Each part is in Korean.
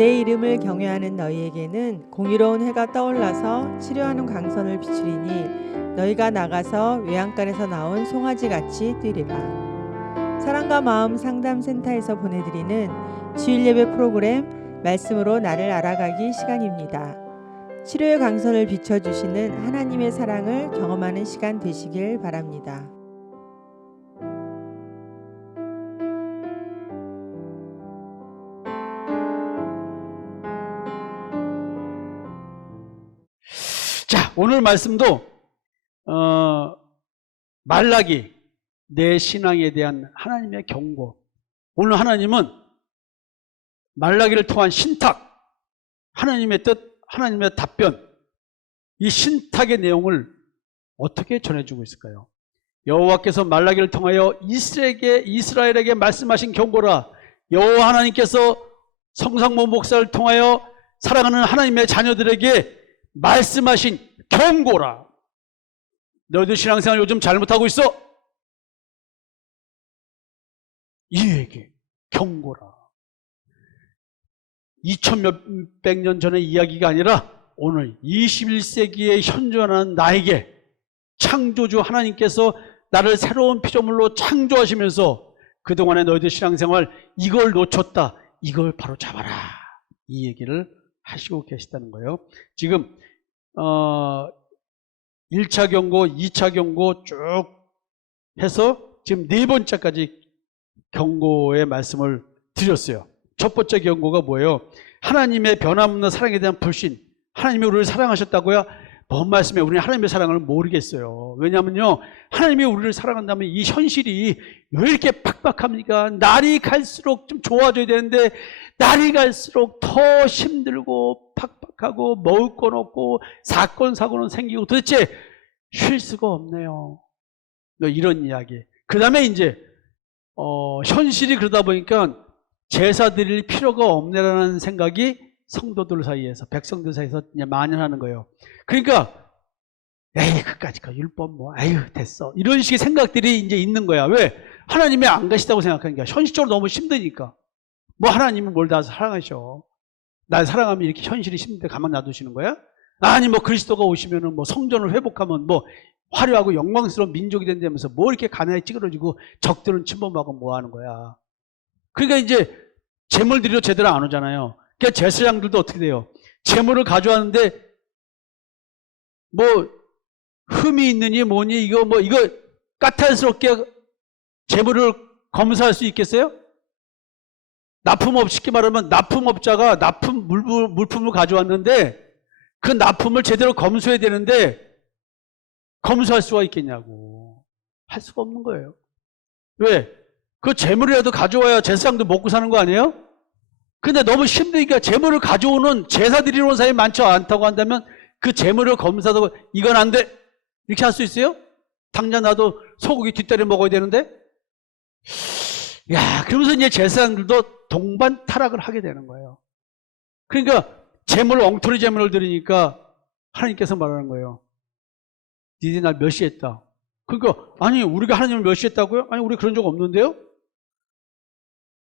내 이름을 경외하는 너희에게는 공의로운 해가 떠올라서 치료하는 광선을 비추리니 너희가 나가서 외양간에서 나온 송아지같이 뛰리라. 사랑과 마음 상담센터에서 보내드리는 주일예배 프로그램 말씀으로 나를 알아가기 시간입니다. 치료의 광선을 비춰주시는 하나님의 사랑을 경험하는 시간 되시길 바랍니다. 자, 오늘 말씀도 말라기, 내 신앙에 대한 하나님의 경고. 오늘 하나님은 말라기를 통한 신탁, 하나님의 뜻, 하나님의 답변, 이 신탁의 내용을 어떻게 전해주고 있을까요? 여호와께서 말라기를 통하여 이스라엘에게 말씀하신 경고라. 여호와 하나님께서 성상모 목사를 통하여 사랑하는 하나님의 자녀들에게 말씀하신 경고라. 너희들 신앙생활 요즘 잘못하고 있어? 이에게 경고라. 2000몇백 년 전의 이야기가 아니라 오늘 21세기에 현존하는 나에게 창조주 하나님께서 나를 새로운 피조물로 창조하시면서 그동안에 너희들 신앙생활 이걸 놓쳤다, 이걸 바로 잡아라, 이 얘기를 하시고 계시다는 거예요. 지금 1차 경고, 2차 경고 쭉 해서 지금 4번째까지 경고의 말씀을 드렸어요. 첫 번째 경고가 뭐예요? 하나님의 변함없는 사랑에 대한 불신. 하나님이 우리를 사랑하셨다고요? 뭔 말씀에 우리는 하나님의 사랑을 모르겠어요. 왜냐하면요, 하나님이 우리를 사랑한다면 이 현실이 왜 이렇게 팍팍합니까? 날이 갈수록 좀 좋아져야 되는데 날이 갈수록 더 힘들고 팍팍하고 먹을 건 없고 사건 사고는 생기고 도대체 쉴 수가 없네요. 이런 이야기. 그 다음에 이제 현실이 그러다 보니까 제사 드릴 필요가 없네라는 생각이 성도들 사이에서, 백성들 사이에서 만연하는 거예요. 그러니까 에이 그까짓 거 율법 뭐 아유 됐어, 이런 식의 생각들이 이제 있는 거야. 왜? 하나님이 안 가시다고 생각하니까. 현실적으로 너무 힘드니까. 뭐 하나님은 뭘 다 사랑하셔. 날 사랑하면 이렇게 현실이 힘든데 가만 놔두시는 거야? 아니 뭐 그리스도가 오시면은 뭐 성전을 회복하면 뭐 화려하고 영광스러운 민족이 된다면서 뭐 이렇게 가난에 찌그러지고 적들은 침범하고 뭐 하는 거야. 그러니까 이제 재물 드리러 제대로 안 오잖아요. 그러니까 제사장들도 어떻게 돼요? 재물을 가져왔는데 뭐 흠이 있느니 뭐니 이거 까탈스럽게 재물을 검사할 수 있겠어요? 납품업, 쉽게 말하면 납품업자가 물품을 가져왔는데 그 납품을 제대로 검수해야 되는데 검수할 수가 있겠냐고. 할 수가 없는 거예요. 왜? 그 재물이라도 가져와야 제사장도 먹고 사는 거 아니에요? 근데 너무 힘드니까 재물을 가져오는, 제사 드리러 온 사람이 많지 않다고 한다면 그 재물을 검사하고 이건 안 돼, 이렇게 할 수 있어요? 당장 나도 소고기 뒷다리 먹어야 되는데? 야, 그러면서 이제 제사장들도 동반 타락을 하게 되는 거예요. 그러니까 엉터리 재물을 드리니까 하나님께서 말하는 거예요. 니네 날 멸시했다. 그러니까 아니 우리가 하나님을 멸시했다고요? 아니 우리 그런 적 없는데요?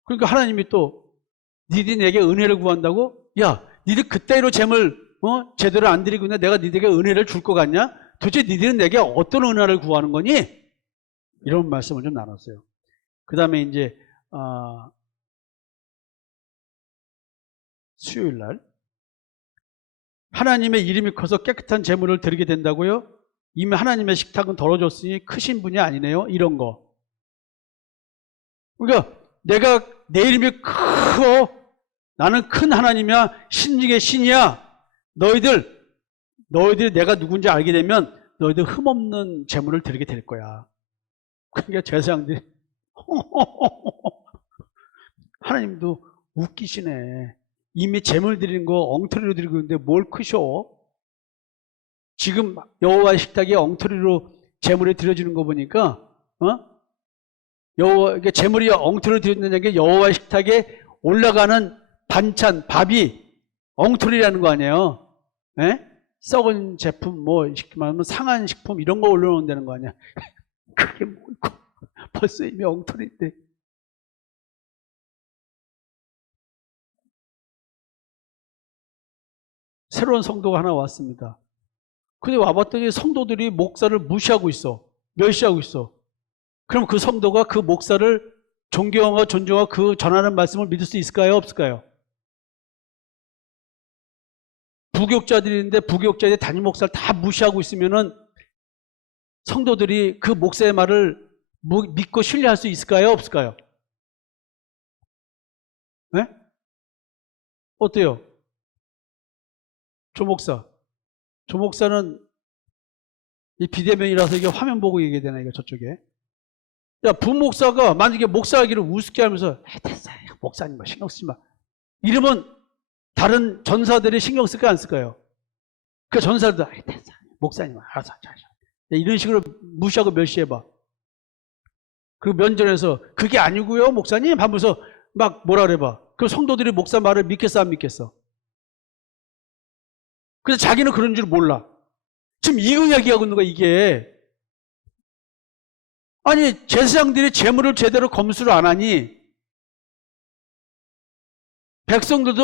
그러니까 하나님이 또 니네 내게 은혜를 구한다고? 야, 니들 그때로 재물 제대로 안 드리고 있는데 내가 니들에게 은혜를 줄 것 같냐? 도대체 니들은 내게 어떤 은혜를 구하는 거니? 이런 말씀을 좀 나눴어요. 그 다음에 이제 수요일날 하나님의 이름이 커서 깨끗한 재물을 드리게 된다고요? 이미 하나님의 식탁은 덜어졌으니 크신 분이 아니네요. 이런 거. 그러니까 내가 내 이름이 커, 나는 큰 하나님이야, 신 중에 신이야. 너희들이 내가 누군지 알게 되면 너희들 흠없는 재물을 드리게 될 거야. 그러니까 제사장들이 하나님도 웃기시네. 이미 재물 드리는 거 엉터리로 드리고 있는데 뭘 크셔? 지금 여호와의 식탁에 엉터리로 재물이 드려지는 거 보니까 여호와 재물이 엉터리로 드려지는 게 여호와의 식탁에 올라가는 반찬, 밥이 엉터리라는 거 아니에요? 에? 썩은 제품, 뭐 쉽게 말하면 상한 식품 이런 거 올려놓는다는 거 아니야? 그게 뭐고? 벌써 이미 엉터리인데. 새로운 성도가 하나 왔습니다. 근데 와봤더니 성도들이 목사를 무시하고 있어. 멸시하고 있어. 그럼 그 성도가 그 목사를 존경하고 존중하고 그 전하는 말씀을 믿을 수 있을까요? 없을까요? 부교육자들인데 부교육자의 담임 목사를 다 무시하고 있으면은 성도들이 그 목사의 말을 믿고 신뢰할 수 있을까요? 없을까요? 네? 어때요? 조 목사는 이 비대면이라서 이게 화면 보고 얘기해야 되나, 이거 저쪽에. 야, 부목사가 만약에 목사하기를 우습게 하면서, 됐어요. 목사님, 신경 쓰지 마. 이러면 다른 전사들이 신경 쓸까요, 안 쓸까요? 그 전사들도, 됐어요. 목사님, 알아서 하자. 이런 식으로 무시하고 멸시해봐. 그 면전에서, 그게 아니고요, 목사님? 하면서 막 뭐라 그래봐. 그 성도들이 목사 말을 믿겠어, 안 믿겠어? 그래서 자기는 그런 줄 몰라. 지금 이거 이야기하고 있는 거야, 이게. 아니, 제사장들이 재물을 제대로 검수를 안 하니 백성들도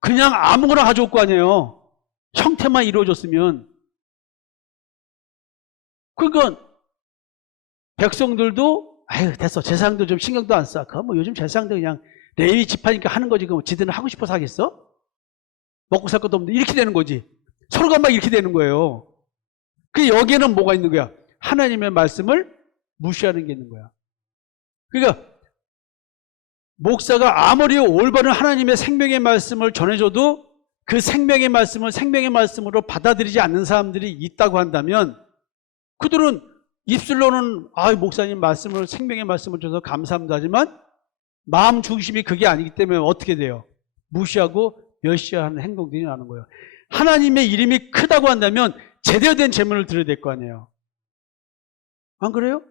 그냥 아무거나 가져올 거 아니에요. 형태만 이루어졌으면. 그러니까 백성들도 아유 됐어. 제사장도 좀 신경도 안 써. 뭐 요즘 제사장도 그냥 레위 지파니까 하는 거지. 그럼 지들은 하고 싶어서 하겠어? 먹고 살 것도 없는데 이렇게 되는 거지. 서로가 막 이렇게 되는 거예요. 그 여기에는 뭐가 있는 거야? 하나님의 말씀을 무시하는 게 있는 거야. 그러니까 목사가 아무리 올바른 하나님의 생명의 말씀을 전해줘도 그 생명의 말씀을 생명의 말씀으로 받아들이지 않는 사람들이 있다고 한다면 그들은 입술로는 목사님 말씀을 생명의 말씀을 줘서 감사합니다 하지만 마음 중심이 그게 아니기 때문에 어떻게 돼요? 무시하고 멸시하는 행동들이 나는 거예요. 하나님의 이름이 크다고 한다면 제대로 된 제문을 드려야 될 거 아니에요. 안 그래요?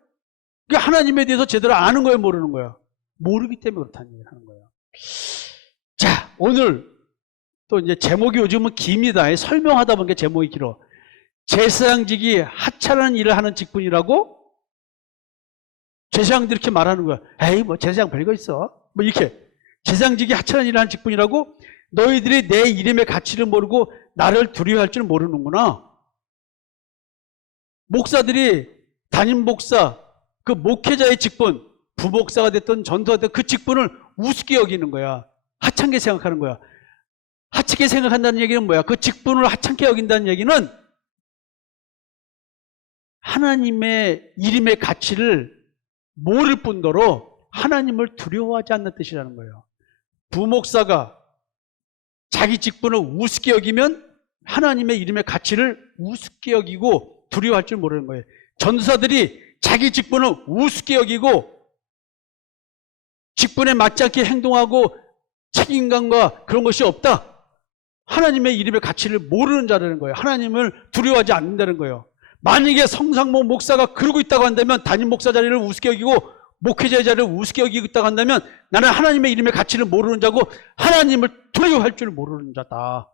그러니까 하나님에 대해서 제대로 아는 거예요, 모르는 거예요? 모르기 때문에 그렇다는 얘기를 하는 거예요. 자, 오늘 또 이제 제목이 요즘은 깁니다. 설명하다 보니까 제목이 길어. 제사장직이 하찮은 일을 하는 직분이라고 제사장들이 이렇게 말하는 거야. 에이, 뭐 제사장 별거 있어. 뭐 이렇게. 제사장직이 하찮은 일을 하는 직분이라고 너희들이 내 이름의 가치를 모르고 나를 두려워할 줄 모르는구나. 목사들이 담임 목사, 그 목회자의 직분, 부목사가 됐던 전도가 됐던 그 직분을 우습게 여기는 거야. 하찮게 생각하는 거야. 하찮게 생각한다는 얘기는 뭐야? 그 직분을 하찮게 여긴다는 얘기는 하나님의 이름의 가치를 모를 뿐더러 하나님을 두려워하지 않는 뜻이라는 거예요. 부목사가 자기 직분을 우습게 여기면 하나님의 이름의 가치를 우습게 여기고 두려워할 줄 모르는 거예요. 전도사들이 자기 직분을 우습게 여기고 직분에 맞지 않게 행동하고 책임감과 그런 것이 없다. 하나님의 이름의 가치를 모르는 자라는 거예요. 하나님을 두려워하지 않는다는 거예요. 만약에 성상목 목사가 그러고 있다고 한다면 담임 목사 자리를 우습게 여기고 목회자의 자리를 우습게 여기고 있다고 한다면 나는 하나님의 이름의 가치를 모르는 자고 하나님을 두려워할 줄 모르는 자다.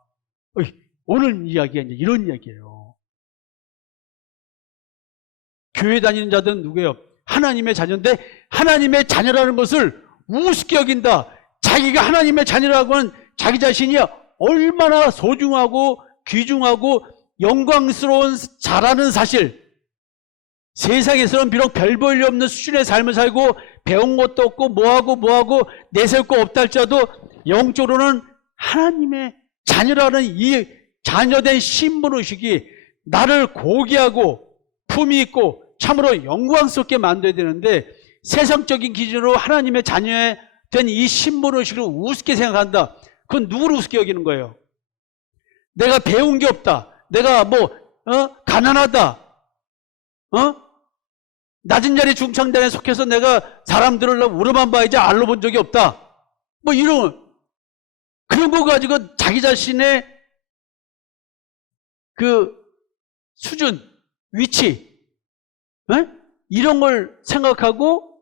오늘 이야기가 이제 이런 이야기예요. 교회 다니는 자들은 누구예요? 하나님의 자녀인데 하나님의 자녀라는 것을 우습게 여긴다. 자기가 하나님의 자녀라고 하는 자기 자신이 얼마나 소중하고 귀중하고 영광스러운 자라는 사실, 세상에서는 비록 별 볼 일 없는 수준의 삶을 살고 배운 것도 없고 뭐하고 내세울 거 없다 할지라도 영적으로는 하나님의 자녀라는 이 자녀된 신분의식이 나를 고귀하고 품위 있고 참으로 영광스럽게 만들어야 되는데 세상적인 기준으로 하나님의 자녀에 된 이 신분의식을 우습게 생각한다. 그건 누구를 우습게 여기는 거예요? 내가 배운 게 없다. 내가 가난하다. 낮은 자리 중창단에 속해서 내가 사람들을 우러만 봐야지 알로 본 적이 없다. 뭐 그런 거 가지고 자기 자신의 그 수준, 위치, 이런 걸 생각하고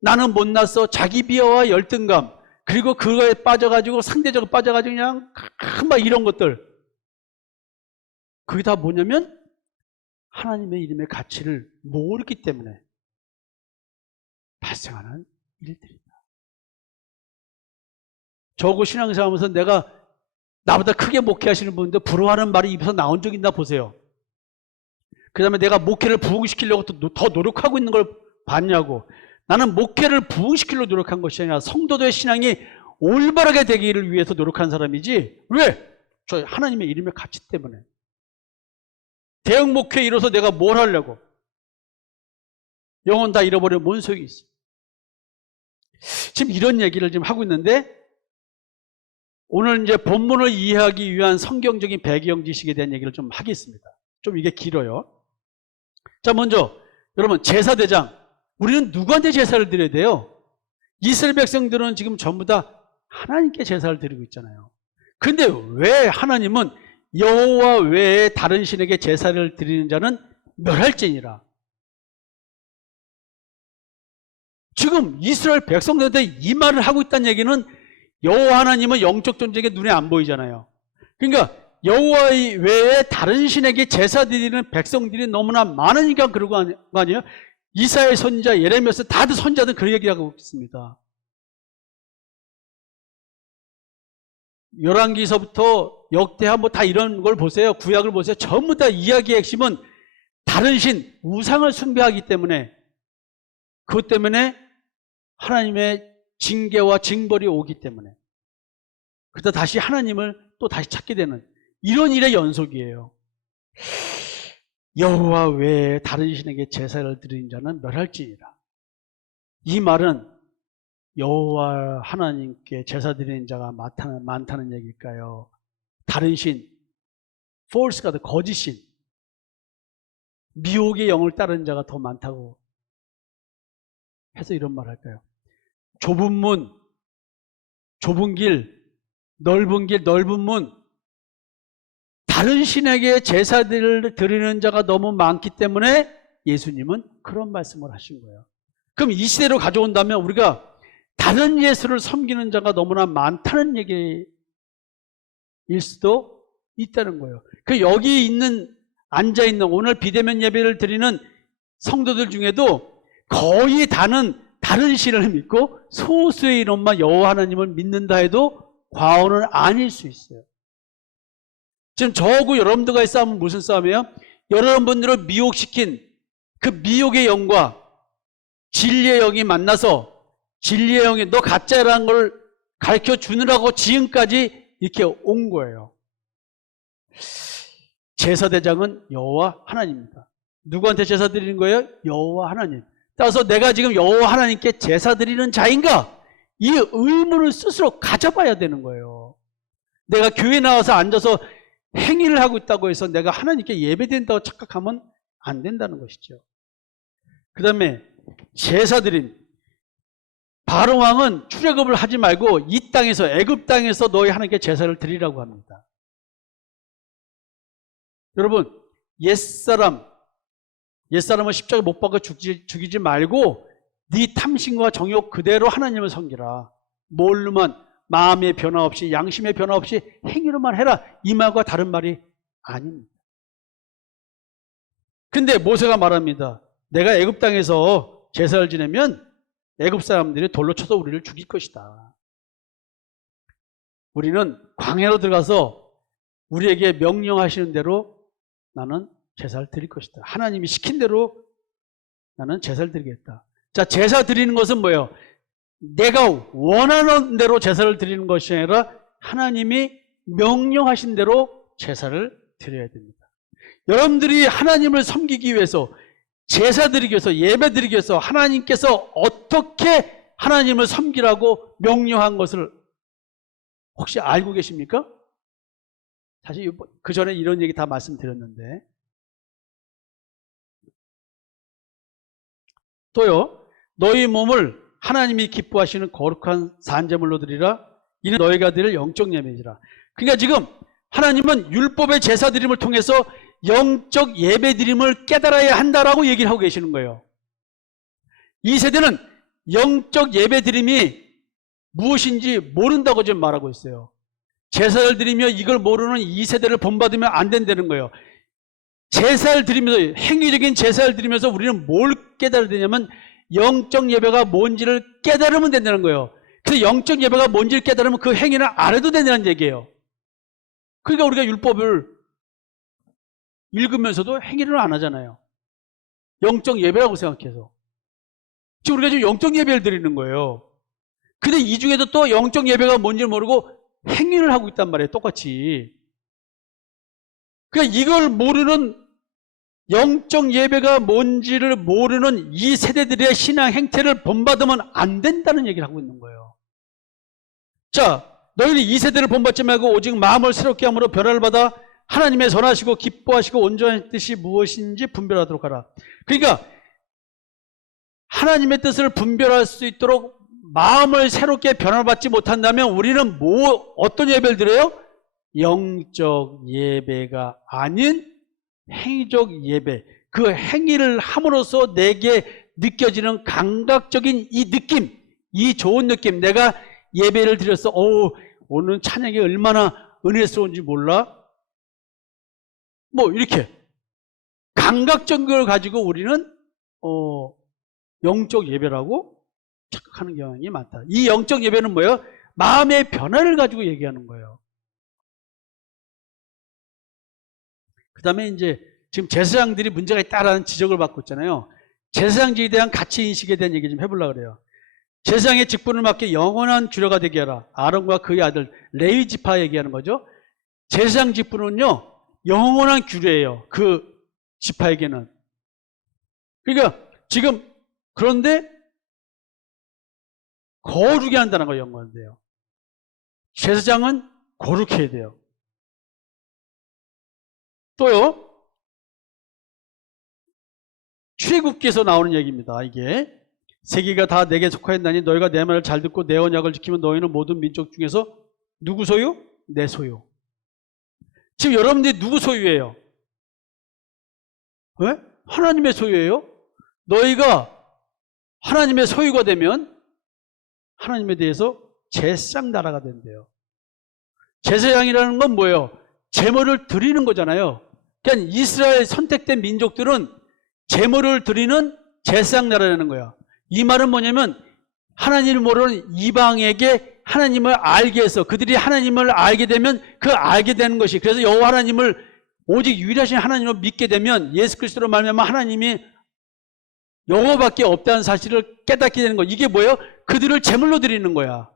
나는 못났어. 자기 비하와 열등감, 그리고 그거에 빠져가지고 상대적으로 빠져가지고 그냥 막 이런 것들. 그게 다 뭐냐면 하나님의 이름의 가치를 모르기 때문에 발생하는 일들입니다. 저하고 신앙생활하면서 내가 나보다 크게 목회하시는 분들 부러워하는 말이 입에서 나온 적 있나 보세요. 그 다음에 내가 목회를 부흥시키려고 더 노력하고 있는 걸 봤냐고. 나는 목회를 부흥시키려고 노력한 것이 아니라 성도들의 신앙이 올바르게 되기를 위해서 노력한 사람이지. 왜? 저 하나님의 이름의 가치 때문에. 대형 목회에 이뤄서 내가 뭘 하려고. 영혼 다 잃어버리면 뭔 소용이 있어. 지금 이런 얘기를 지금 하고 있는데, 오늘 이제 본문을 이해하기 위한 성경적인 배경 지식에 대한 얘기를 좀 하겠습니다. 좀 이게 길어요. 자, 먼저 여러분, 제사대장. 우리는 누구한테 제사를 드려야 돼요? 이스라엘 백성들은 지금 전부 다 하나님께 제사를 드리고 있잖아요. 그런데 왜 하나님은 여호와 외에 다른 신에게 제사를 드리는 자는 멸할지니라. 지금 이스라엘 백성들한테 이 말을 하고 있다는 얘기는 여호와 하나님은 영적 존재가 눈에 안 보이잖아요. 그러니까 여호와 외에 다른 신에게 제사 드리는 백성들이 너무나 많으니까 그런 거 아니에요? 이사야 선지자, 예레미야서 다들 선지자들 그런 얘기하고 있습니다. 열왕기서부터 역대하 뭐 다 이런 걸 보세요. 구약을 보세요. 전부 다 이야기의 핵심은 다른 신, 우상을 숭배하기 때문에, 그것 때문에 하나님의 징계와 징벌이 오기 때문에, 그러다 다시 하나님을 또 다시 찾게 되는 이런 일의 연속이에요. 여호와 외에 다른 신에게 제사를 드리는 자는 멸할지니라. 이 말은 여호와 하나님께 제사 드리는 자가 많다는 얘기일까요? 다른 신, false god, 거짓 신, 미혹의 영을 따르는 자가 더 많다고 해서 이런 말 할까요? 좁은 문, 좁은 길, 넓은 문, 다른 신에게 제사들을 드리는 자가 너무 많기 때문에 예수님은 그런 말씀을 하신 거예요. 그럼 이 시대로 가져온다면 우리가 다른 예수를 섬기는 자가 너무나 많다는 얘기일 수도 있다는 거예요. 그 여기 앉아있는 오늘 비대면 예배를 드리는 성도들 중에도 거의 다는 다른 신을 믿고 소수의 인원만 여호와 하나님을 믿는다 해도 과언은 아닐 수 있어요. 지금 저하고 여러분들과의 싸움은 무슨 싸움이에요? 여러분들을 미혹시킨 그 미혹의 영과 진리의 영이 만나서 진리의 영이 너 가짜라는 걸 가르쳐 주느라고 지금까지 이렇게 온 거예요. 제사대장은 여호와 하나님입니다. 누구한테 제사 드리는 거예요? 여호와 하나님. 따라서 내가 지금 여호와 하나님께 제사 드리는 자인가? 이 의문을 스스로 가져봐야 되는 거예요. 내가 교회 나와서 앉아서 행위를 하고 있다고 해서 내가 하나님께 예배된다고 착각하면 안 된다는 것이죠. 그 다음에 제사드림. 바로왕은 출애굽을 하지 말고 이 땅에서, 애굽 땅에서 너희 하나님께 제사를 드리라고 합니다. 여러분, 옛사람을 십자가에 못 박아 죽이지 말고 네 탐심과 정욕 그대로 하나님을 섬기라. 뭘로만, 마음의 변화 없이, 양심의 변화 없이 행위로만 해라. 이 말과 다른 말이 아닙니다. 근데 모세가 말합니다. 내가 애굽 땅에서 제사를 지내면 애굽 사람들이 돌로 쳐서 우리를 죽일 것이다. 우리는 광야로 들어가서 우리에게 명령하시는 대로 나는 제사를 드릴 것이다. 하나님이 시킨 대로 나는 제사를 드리겠다. 자, 제사 드리는 것은 뭐예요? 내가 원하는 대로 제사를 드리는 것이 아니라 하나님이 명령하신 대로 제사를 드려야 됩니다. 여러분들이 하나님을 섬기기 위해서, 제사 드리기 위해서, 예배 드리기 위해서 하나님께서 어떻게 하나님을 섬기라고 명령한 것을 혹시 알고 계십니까? 사실 그 전에 이런 얘기 다 말씀드렸는데. 또요, 너희 몸을 하나님이 기뻐하시는 거룩한 산제물로 드리라. 이는 너희가 드릴 영적 예배이라. 그러니까 지금 하나님은 율법의 제사 드림을 통해서 영적 예배 드림을 깨달아야 한다라고 얘기를 하고 계시는 거예요. 이 세대는 영적 예배 드림이 무엇인지 모른다고 지금 말하고 있어요. 제사를 드리며 이걸 모르는 이 세대를 본받으면 안 된다는 거예요. 제사를 드리면서, 행위적인 제사를 드리면서 우리는 뭘 깨달아야 되냐면 영적 예배가 뭔지를 깨달으면 된다는 거예요. 그래서 영적 예배가 뭔지를 깨달으면 그 행위는 안 해도 된다는 얘기예요. 그러니까 우리가 율법을 읽으면서도 행위를 안 하잖아요. 영적 예배라고 생각해서. 지금 우리가 지금 영적 예배를 드리는 거예요. 근데 이 중에도 또 영적 예배가 뭔지 모르고 행위를 하고 있단 말이에요. 똑같이. 그러니까 이걸 모르는, 영적 예배가 뭔지를 모르는 이 세대들의 신앙 행태를 본받으면 안 된다는 얘기를 하고 있는 거예요. 자, 너희는 이 세대를 본받지 말고 오직 마음을 새롭게 함으로 변화를 받아 하나님의 선하시고 기뻐하시고 온전한 뜻이 무엇인지 분별하도록 하라. 그러니까 하나님의 뜻을 분별할 수 있도록 마음을 새롭게 변화받지 못한다면 우리는 어떤 예배를 드려요? 영적 예배가 아닌 행위적 예배. 그 행위를 함으로써 내게 느껴지는 감각적인 이 느낌, 이 좋은 느낌. 내가 예배를 드렸어. 오늘 찬양이 얼마나 은혜스러운지 몰라? 뭐 이렇게 감각적인 걸 가지고 우리는 영적 예배라고 착각하는 경향이 많다. 이 영적 예배는 뭐예요? 마음의 변화를 가지고 얘기하는 거예요. 그 다음에 이제 지금 제사장들이 문제가 있다라는 지적을 받고 있잖아요. 제사장직에 대한 가치 인식에 대한 얘기 좀 해보려고 그래요. 제사장의 직분을 맡게 영원한 규례가 되게 하라. 아론과 그의 아들 레위 지파 얘기하는 거죠. 제사장 직분은요 영원한 규례예요. 그 지파에게는. 그러니까 지금 그런데 거룩히 한다는 거 연관돼요. 제사장은 거룩해야 돼요. 또요 출애굽기에서 나오는 얘기입니다. 이게 세계가 다 내게 속하였나니 너희가 내 말을 잘 듣고 내 언약을 지키면 너희는 모든 민족 중에서 누구 소유? 내 소유. 지금 여러분들이 누구 소유예요? 왜? 하나님의 소유예요. 너희가 하나님의 소유가 되면 하나님에 대해서 제사장 나라가 된대요. 제사장이라는 건 뭐예요? 제물을 드리는 거잖아요. 그러니까 이스라엘 선택된 민족들은 제물을 드리는 제사장 나라라는 거야. 이 말은 뭐냐면 하나님을 모르는 이방에게 하나님을 알게 해서 그들이 하나님을 알게 되면 그 알게 되는 것이, 그래서 여호와 하나님을 오직 유일하신 하나님을 믿게 되면 예수 그리스도로 말미암아 하나님이 여호와밖에 없다는 사실을 깨닫게 되는 거. 이게 뭐예요? 그들을 제물로 드리는 거야.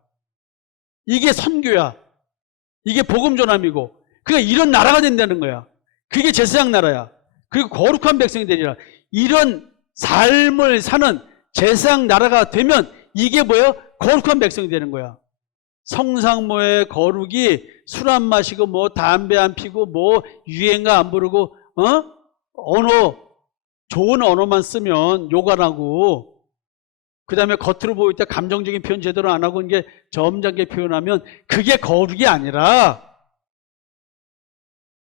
이게 선교야. 이게 복음 전함이고. 그러니까 이런 나라가 된다는 거야. 그게 제사장 나라야. 그리고 거룩한 백성이 되리라. 이런 삶을 사는 제사장 나라가 되면 이게 뭐예요? 거룩한 백성이 되는 거야. 성상모의 거룩이 술 안 마시고 뭐 담배 안 피고 뭐 유행가 안 부르고 언어 좋은 언어만 쓰면 욕 안 하고, 그 다음에 겉으로 보일 때 감정적인 표현 제대로 안 하고 이게 점잖게 표현하면 그게 거룩이 아니라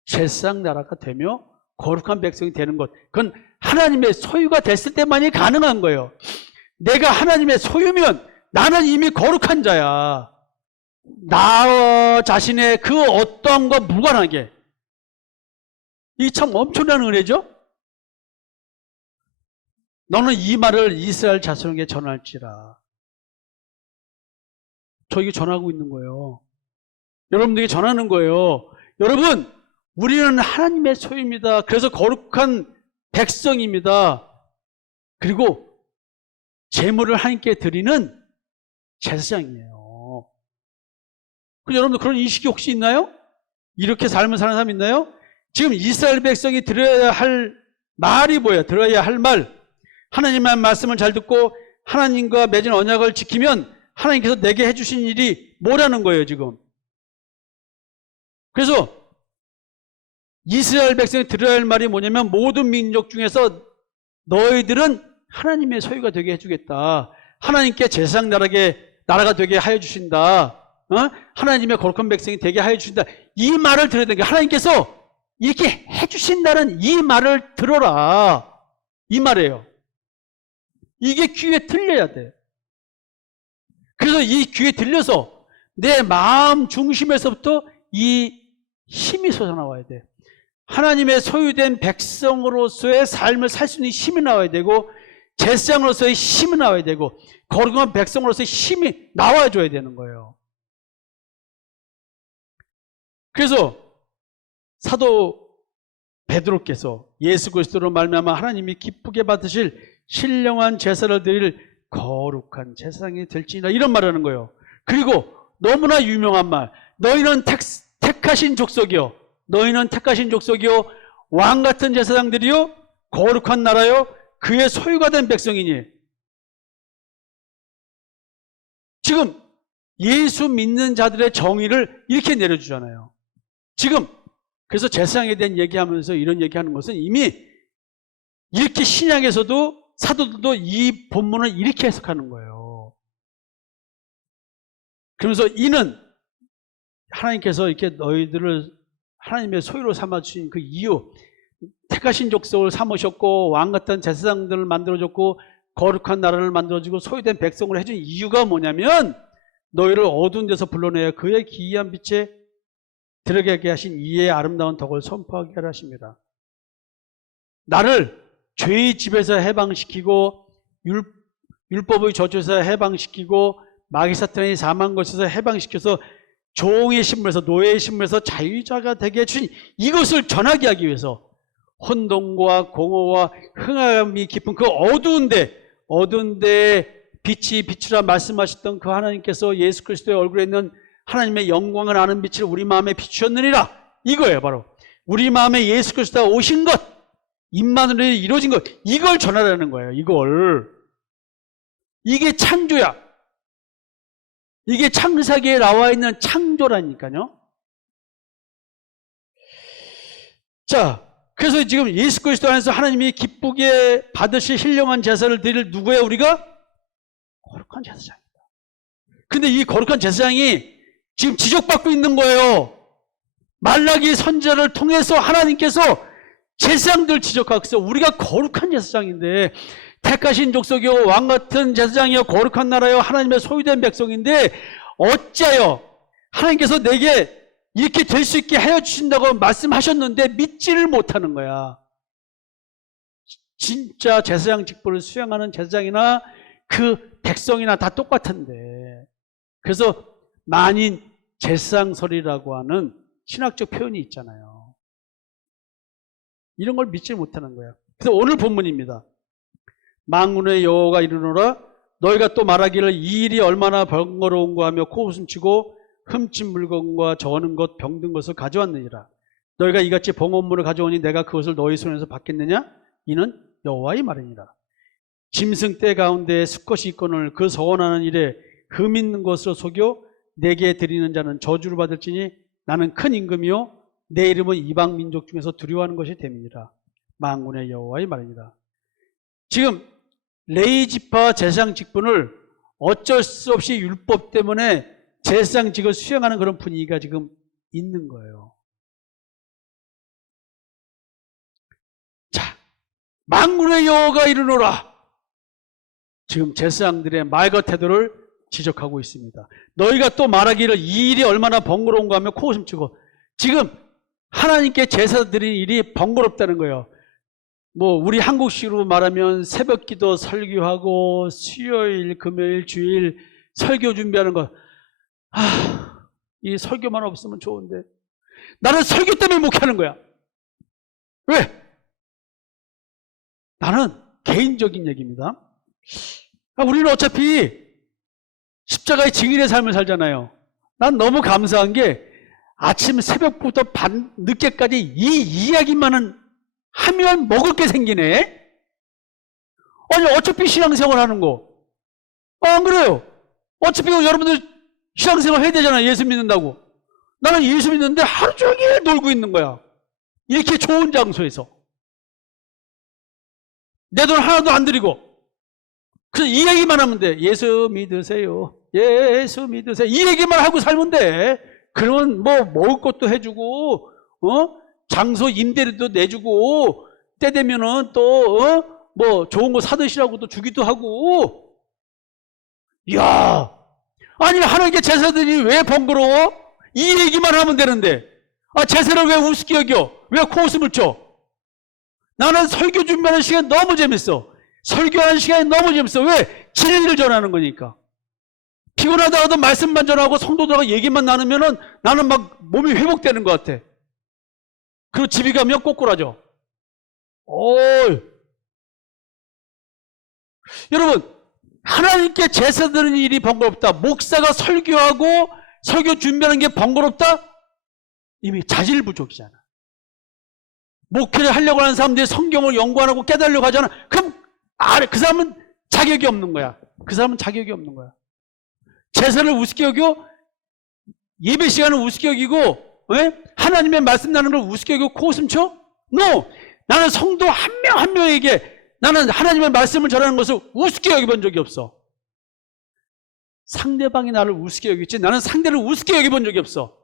제사장 나라가 되며 거룩한 백성이 되는 것. 그건 하나님의 소유가 됐을 때만이 가능한 거예요. 내가 하나님의 소유면 나는 이미 거룩한 자야. 나 자신의 그 어떠함과 무관하게. 이 참 엄청난 은혜죠? 너는 이 말을 이스라엘 자손에게 전할지라. 저에게 전하고 있는 거예요. 여러분들에게 전하는 거예요. 여러분, 우리는 하나님의 소유입니다. 그래서 거룩한 백성입니다. 그리고 제물을 하나님께 드리는 제사장이에요. 여러분들 그런 인식이 혹시 있나요? 이렇게 삶을 사는 사람 있나요? 지금 이스라엘 백성이 들어야 할 말이 뭐예요? 들어야 할 말. 하나님의 말씀을 잘 듣고 하나님과 맺은 언약을 지키면 하나님께서 내게 해주신 일이 뭐라는 거예요, 지금. 그래서 이스라엘 백성이 들어야 할 말이 뭐냐면 모든 민족 중에서 너희들은 하나님의 소유가 되게 해주겠다. 하나님께 제사장 나라가 되게 하여 주신다. 하나님의 거룩한 백성이 되게 하여 주신다. 이 말을 들어야 되는 거예요. 하나님께서 이렇게 해주신다는 이 말을 들어라. 이 말이에요. 이게 귀에 들려야 돼. 그래서 이 귀에 들려서 내 마음 중심에서부터 이 힘이 솟아나와야 돼. 하나님의 소유된 백성으로서의 삶을 살 수 있는 힘이 나와야 되고, 제사장으로서의 힘이 나와야 되고, 거룩한 백성으로서의 힘이 나와줘야 되는 거예요. 그래서 사도 베드로께서 예수 그리스도로 말미암아 하나님이 기쁘게 받으실 신령한 제사를 드릴 거룩한 제사장이 될지니라, 이런 말하는 거예요. 그리고 너무나 유명한 말, 너희는 택하신 족속이요, 너희는 택하신 족속이요, 왕 같은 제사장들이요, 거룩한 나라요, 그의 소유가 된 백성이니. 지금 예수 믿는 자들의 정의를 이렇게 내려주잖아요. 지금 그래서 제사장에 대한 얘기하면서 이런 얘기하는 것은 이미 이렇게 신약에서도 사도들도 이 본문을 이렇게 해석하는 거예요. 그러면서 이는 하나님께서 이렇게 너희들을 하나님의 소유로 삼아주신 그 이유, 택하신 족속을 삼으셨고 왕 같은 제사장들을 만들어줬고 거룩한 나라를 만들어주고 소유된 백성을 해준 이유가 뭐냐면, 너희를 어두운 데서 불러내어 그의 기이한 빛에 들어가게 하신 이의 아름다운 덕을 선포하게 하려 하십니다. 나를 죄의 집에서 해방시키고 율법의 저주에서 해방시키고 마귀 사탄의 사망 것에서 해방시켜서 종의 신분에서 노예의 신분에서 자유자가 되게 해주신 이것을 전하게 하기 위해서 혼돈과 공허와 흥함이 깊은 그 어두운 데에 빛이 비추라 말씀하셨던 그 하나님께서 예수 그리스도의 얼굴에 있는 하나님의 영광을 아는 빛을 우리 마음에 비추셨느니라, 이거예요. 바로 우리 마음에 예수 그리스도가 오신 것, 임만으로 이루어진 것, 이걸 전하라는 거예요. 이게 창조야. 이게 창세기에 나와 있는 창조라니까요. 자, 그래서 지금 예수 그리스도 안에서 하나님이 기쁘게 받으실 신령한 제사를 드릴 누구예요? 우리가? 거룩한 제사장입니다. 근데 이 거룩한 제사장이 지금 지적받고 있는 거예요. 말라기 선지자를 통해서 하나님께서 제사장들 지적하고 있어. 우리가 거룩한 제사장인데, 택하신 족속이요 왕 같은 제사장이요 거룩한 나라요 하나님의 소유된 백성인데, 어찌하여 하나님께서 내게 이렇게 될 수 있게 하여 주신다고 말씀하셨는데 믿지를 못하는 거야. 진짜 제사장 직분을 수행하는 제사장이나 그 백성이나 다 똑같은데, 그래서 만인 제사장설이라고 하는 신학적 표현이 있잖아요. 이런 걸 믿지 못하는 거예요. 그래서 오늘 본문입니다. 만군의 여호와가 이르노라, 너희가 또 말하기를 이 일이 얼마나 번거로운가 하며 코웃음치고 흠진 물건과 저는 것 병든 것을 가져왔느니라. 너희가 이같이 봉헌물을 가져오니 내가 그것을 너희 손에서 받겠느냐? 이는 여호와의 말이니라. 짐승 떼 가운데 수컷이 있거늘 그 서원하는 일에 흠 있는 것으로 속여 내게 드리는 자는 저주를 받을지니 나는 큰 임금이요 내 이름은 이방 민족 중에서 두려워하는 것이 됨이니라. 만군의 여호와의 말이니라. 지금 레위지파 제사장 직분을 어쩔 수 없이 율법 때문에 제사장직을 수행하는 그런 분위기가 지금 있는 거예요. 자, 만군의 여호와가 이르노라. 지금 제사장들의 말과 태도를 지적하고 있습니다. 너희가 또 말하기를 이 일이 얼마나 번거로운가 하며 코웃음치고, 지금 하나님께 제사 드리는 일이 번거롭다는 거예요. 뭐 우리 한국식으로 말하면 새벽기도 설교하고 수요일, 금요일, 주일 설교 준비하는 거, 이 설교만 없으면 좋은데 나는 설교 때문에 목회하는 거야. 왜? 나는 개인적인 얘기입니다. 우리는 어차피 십자가의 증인의 삶을 살잖아요. 난 너무 감사한 게 아침 새벽부터 밤 늦게까지 이 이야기만은 하면 먹을 게 생기네. 아니 어차피 신앙생활 하는 거, 안 그래요? 어차피 여러분들 신앙생활 해야 되잖아요. 예수 믿는다고. 나는 예수 믿는데 하루 종일 놀고 있는 거야. 이렇게 좋은 장소에서 내 돈 하나도 안 들이고. 그래서 이 얘기만 하면 돼. 예수 믿으세요, 예수 믿으세요, 이 얘기만 하고 살면 돼. 그러면 뭐 먹을 것도 해주고 장소 임대료도 내주고 때 되면은 또 뭐 좋은 거 사드시라고도 주기도 하고. 이야, 아니 하나님께 제사들이 왜 번거로워? 이 얘기만 하면 되는데 제사를 왜 우습게 여겨? 왜 코웃음을 쳐? 나는 설교 준비하는 시간이 너무 재밌어. 설교하는 시간이 너무 재밌어. 왜? 진리를 전하는 거니까. 피곤하다가도 말씀만 전하고 성도들하고 얘기만 나누면은 나는 막 몸이 회복되는 것 같아. 그리고 집에 가면 꼬꾸라져. 여러분, 하나님께 제사 드리는 일이 번거롭다. 목사가 설교하고 설교 준비하는 게 번거롭다? 이미 자질 부족이잖아. 목회를 하려고 하는 사람들이 성경을 연구 안 하고 깨달으려고 하잖아. 그럼 그 사람은 자격이 없는 거야. 그 사람은 자격이 없는 거야. 제사를 우습게 여겨? 예배 시간을 우습게 여기고, 왜? 하나님의 말씀 나누는 걸 우습게 여기고 코웃음 쳐? No! 나는 성도 한 명 한 명에게 나는 하나님의 말씀을 전하는 것을 우습게 여겨본 적이 없어. 상대방이 나를 우습게 여기지 나는 상대를 우습게 여겨본 적이 없어.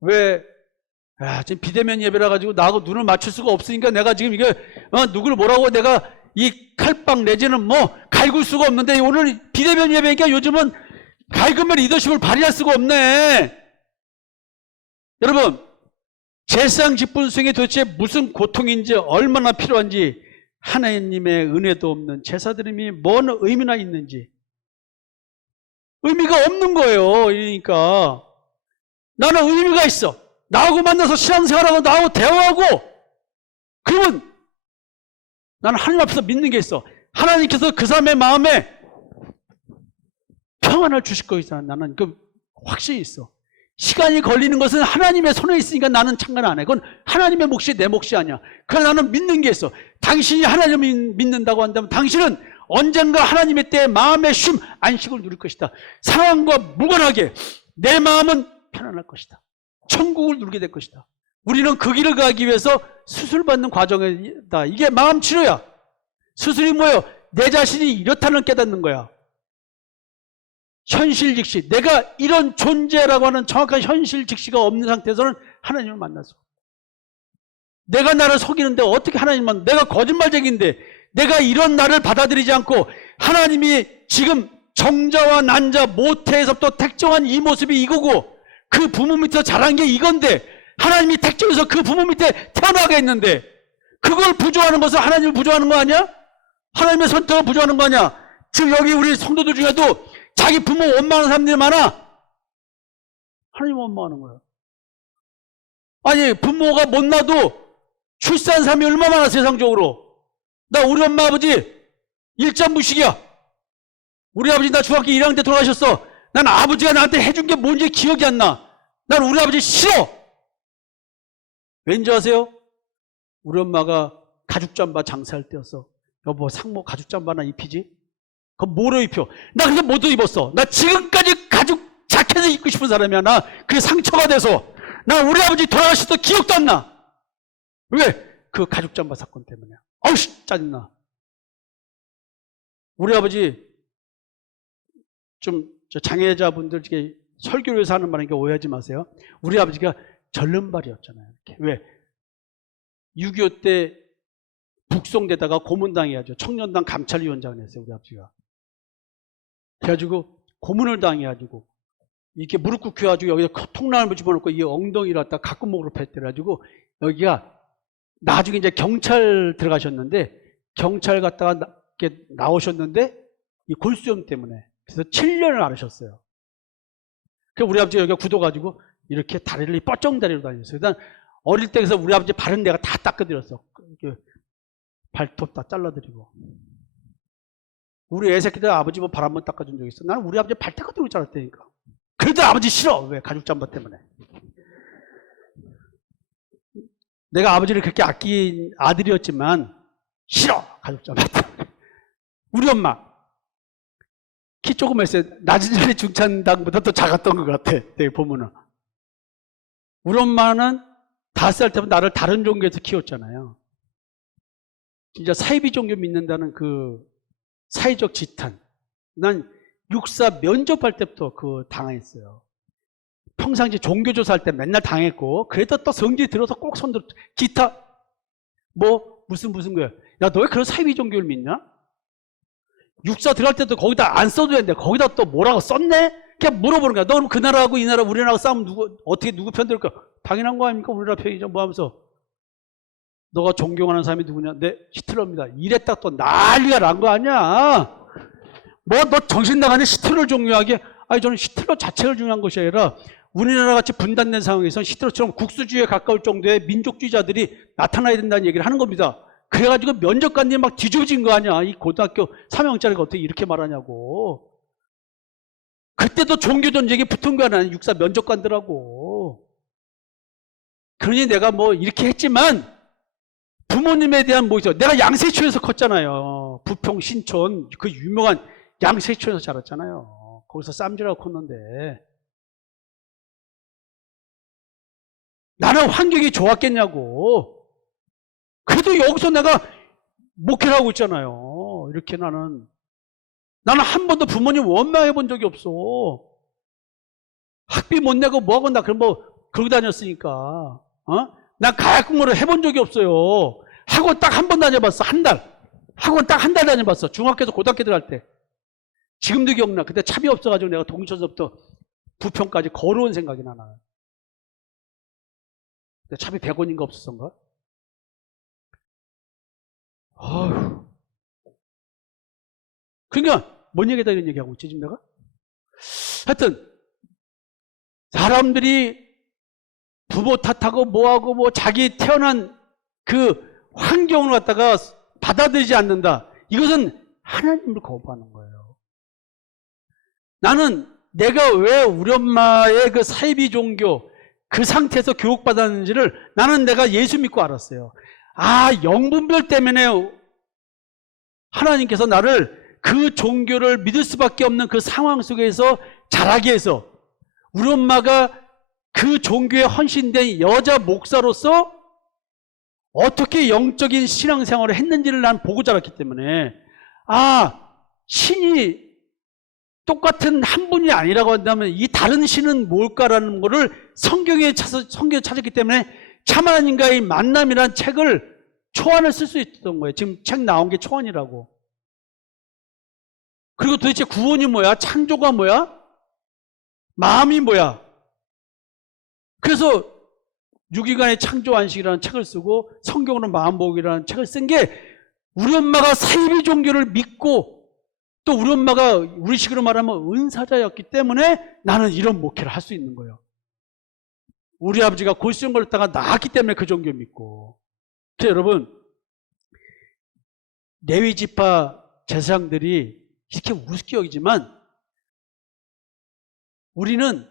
왜? 지금 비대면 예배라 가지고 나하고 눈을 맞출 수가 없으니까 내가 지금 이게 누구를 뭐라고 내가 이 칼빵 내지는 뭐 갈굴 수가 없는데 오늘 비대면 예배니까 요즘은 갈그면 리더십을 발휘할 수가 없네. 여러분, 제사장 직분 수행이 도대체 무슨 고통인지 얼마나 필요한지 하나님의 은혜도 없는 제사드림이 뭔 의미나 있는지 의미가 없는 거예요. 그러니까 나는 의미가 있어. 나하고 만나서 신앙생활하고 나하고 대화하고 그러면 나는 하나님 앞에서 믿는 게 있어. 하나님께서 그 사람의 마음에 평안을 주실 거이잖아. 나는 그 확신이 있어. 시간이 걸리는 것은 하나님의 손에 있으니까 나는 참관 안 해. 그건 하나님의 몫이 내 몫이 아니야. 그러나 나는 믿는 게 있어. 당신이 하나님을 믿는다고 한다면 당신은 언젠가 하나님의 때에 마음의 쉼, 안식을 누릴 것이다. 상황과 무관하게 내 마음은 편안할 것이다. 천국을 누리게 될 것이다. 우리는 그 길을 가기 위해서 수술받는 과정이다. 이게 마음 치료야. 수술이 뭐예요? 내 자신이 이렇다는 깨닫는 거야. 현실 직시, 내가 이런 존재라고 하는 정확한 현실 직시가 없는 상태에서는 하나님을 만날 수 없어. 내가 나를 속이는데 어떻게 하나님만, 내가 거짓말쟁인데 내가 이런 나를 받아들이지 않고 하나님이 지금 정자와 난자 모태에서부터 택정한 이 모습이 이거고 그 부모 밑에서 자란 게 이건데 하나님이 택정해서 그 부모 밑에 태어나게 했는데 그걸 부조하는 것은 하나님을 부조하는 거 아니야? 하나님의 선택을 부조하는 거 아니야? 지금 여기 우리 성도들 중에도 자기 부모 원망하는 사람들이 많아. 하나님 원망하는 거야. 아니 부모가 못 나도 출산한 사람이 얼마나 많아 세상적으로. 나 우리 엄마 아버지 일자무식이야. 우리 아버지 나 중학교 1학년 때 돌아가셨어. 난 아버지가 나한테 해준 게 뭔지 기억이 안 나. 난 우리 아버지 싫어. 왠지 아세요? 우리 엄마가 가죽 잠바 장사할 때였어. 여보 상모 가죽 잠바 하나 입히지? 그럼 뭐로 입혀? 나 그래서 못 입었어. 나 지금까지 가죽 자켓을 입고 싶은 사람이야. 나 그게 상처가 돼서. 나 우리 아버지 돌아가셨어 기억도 안 나. 왜? 그 가죽 잠바 사건 때문에. 어우 짜증나. 우리 아버지 좀 장애자분들 이렇게 설교를 해서 하는 말이니까 오해하지 마세요. 우리 아버지가 절름발이었잖아요. 이렇게. 왜? 6.25 때 북송되다가 고문당해야죠. 청년당 감찰위원장을 했어요. 우리 아버지가. 그래가지고 고문을 당해가지고 이렇게 무릎 꿇혀가지고 여기다 통나무를 집어넣고 이 엉덩이를 갖다 가꾸목으로 뱉더라가지고 여기가 나중에 이제 경찰 들어가셨는데 경찰 갔다가 이렇게 나오셨는데 이 골수염 때문에 그래서 7년을 앓으셨어요. 그래서 우리 아버지가 여기가 굳어가지고 이렇게 다리를 뻗정다리로 다녔어요. 일단 어릴 때 그래서 우리 아버지 발은 내가 다 닦아드렸어. 발톱 다 잘라드리고. 우리 애새끼들 아버지 뭐 발 한번 닦아준 적 있어? 나는 우리 아버지 발 닦아드리고 자랐다니까. 그래도 아버지 싫어. 왜? 가죽 잠바 때문에. 내가 아버지를 그렇게 아낀 아들이었지만 싫어. 가죽 잠바 때문에. 우리 엄마 키 조금 했어요. 낮은 자리 중찬당보다 더 작았던 것 같아. 내가 보면은. 우리 엄마는 5살 때부터 나를 다른 종교에서 키웠잖아요. 진짜 사이비 종교 믿는다는 그 사회적 지탄. 난 육사 면접할 때부터 그 당했어요. 평상시 종교조사할 때 맨날 당했고, 그래도 또 성질이 들어서 꼭 손들어. 기타, 뭐, 무슨 거야. 야, 너 왜 그런 사이비 종교를 믿냐? 육사 들어갈 때도 거기다 안 써도 되는데, 거기다 또 뭐라고 썼네? 그냥 물어보는 거야. 너 그럼 그 나라하고 이 나라, 우리나라하고 싸우면 어떻게 누구 편 들까? 당연한 거 아닙니까? 우리나라 편이죠. 뭐 하면서. 너가 존경하는 사람이 누구냐? 네, 히틀러입니다. 이랬다 또 난리가 난 거 아니야? 뭐, 너 정신 나가는 히틀러를 존경하게? 아니, 저는 히틀러 자체를 중요한 것이 아니라, 우리나라 같이 분단된 상황에서 히틀러처럼 국수주의에 가까울 정도의 민족주의자들이 나타나야 된다는 얘기를 하는 겁니다. 그래가지고 면접관들이 막 뒤집어진 거 아니야. 이 고등학교 3학년짜리가 어떻게 이렇게 말하냐고. 그때도 종교 전쟁이 붙은 거 아니야. 육사 면접관들하고. 그러니 내가 뭐 이렇게 했지만 부모님에 대한 뭐 있어. 내가 양세초에서 컸잖아요. 부평 신촌 그 유명한 양세초에서 자랐잖아요. 거기서 쌈질하고 컸는데 나는 환경이 좋았겠냐고. 그래도 여기서 내가 목회를 하고 있잖아요. 이렇게 나는 한 번도 부모님 원망해 본 적이 없어. 학비 못 내고 뭐하고 나 그럼 뭐 그러고 다녔으니까. 난 가야 공부를 해본 적이 없어요. 학원 딱 한 번 다녀봤어. 한 달. 학원 딱 한 달 다녀봤어. 중학교에서 고등학교 들어갈 때. 지금도 기억나. 그때 차비 없어가지고 내가 동천서부터 부평까지 걸어온 생각이 나나. 차비 100원인가 없었던가? 아휴. 그러니까 뭔 얘기다 이런 얘기하고 있지 지금 내가? 하여튼 사람들이 부모 탓하고 뭐하고 뭐 자기 태어난 그 환경을 갖다가 받아들이지 않는다. 이것은 하나님을 거부하는 거예요. 나는 내가 왜 우리 엄마의 그 사이비 종교 그 상태에서 교육받았는지를 나는 내가 예수 믿고 알았어요. 아, 영분별 때문에 하나님께서 나를 그 종교를 믿을 수밖에 없는 그 상황 속에서 자라게 해서 우리 엄마가 그 종교에 헌신된 여자 목사로서 어떻게 영적인 신앙생활을 했는지를 난 보고 자랐기 때문에 아, 신이 똑같은 한 분이 아니라고 한다면 이 다른 신은 뭘까라는 거를 성경에 찾았기 때문에 참 하나님과의 만남이라는 책을 초안을 쓸 수 있었던 거예요. 지금 책 나온 게 초안이라고. 그리고 도대체 구원이 뭐야? 창조가 뭐야? 마음이 뭐야? 그래서 유기관의 창조 안식이라는 책을 쓰고 성경으로 마음보기라는 책을 쓴 게 우리 엄마가 사이비 종교를 믿고 또 우리 엄마가 우리식으로 말하면 은사자였기 때문에 나는 이런 목회를 할 수 있는 거예요. 우리 아버지가 골수염 걸렸다가 나았기 때문에 그 종교 믿고. 그래서 여러분 레위지파 제사장들이 이렇게 우습게 여기지만 우리는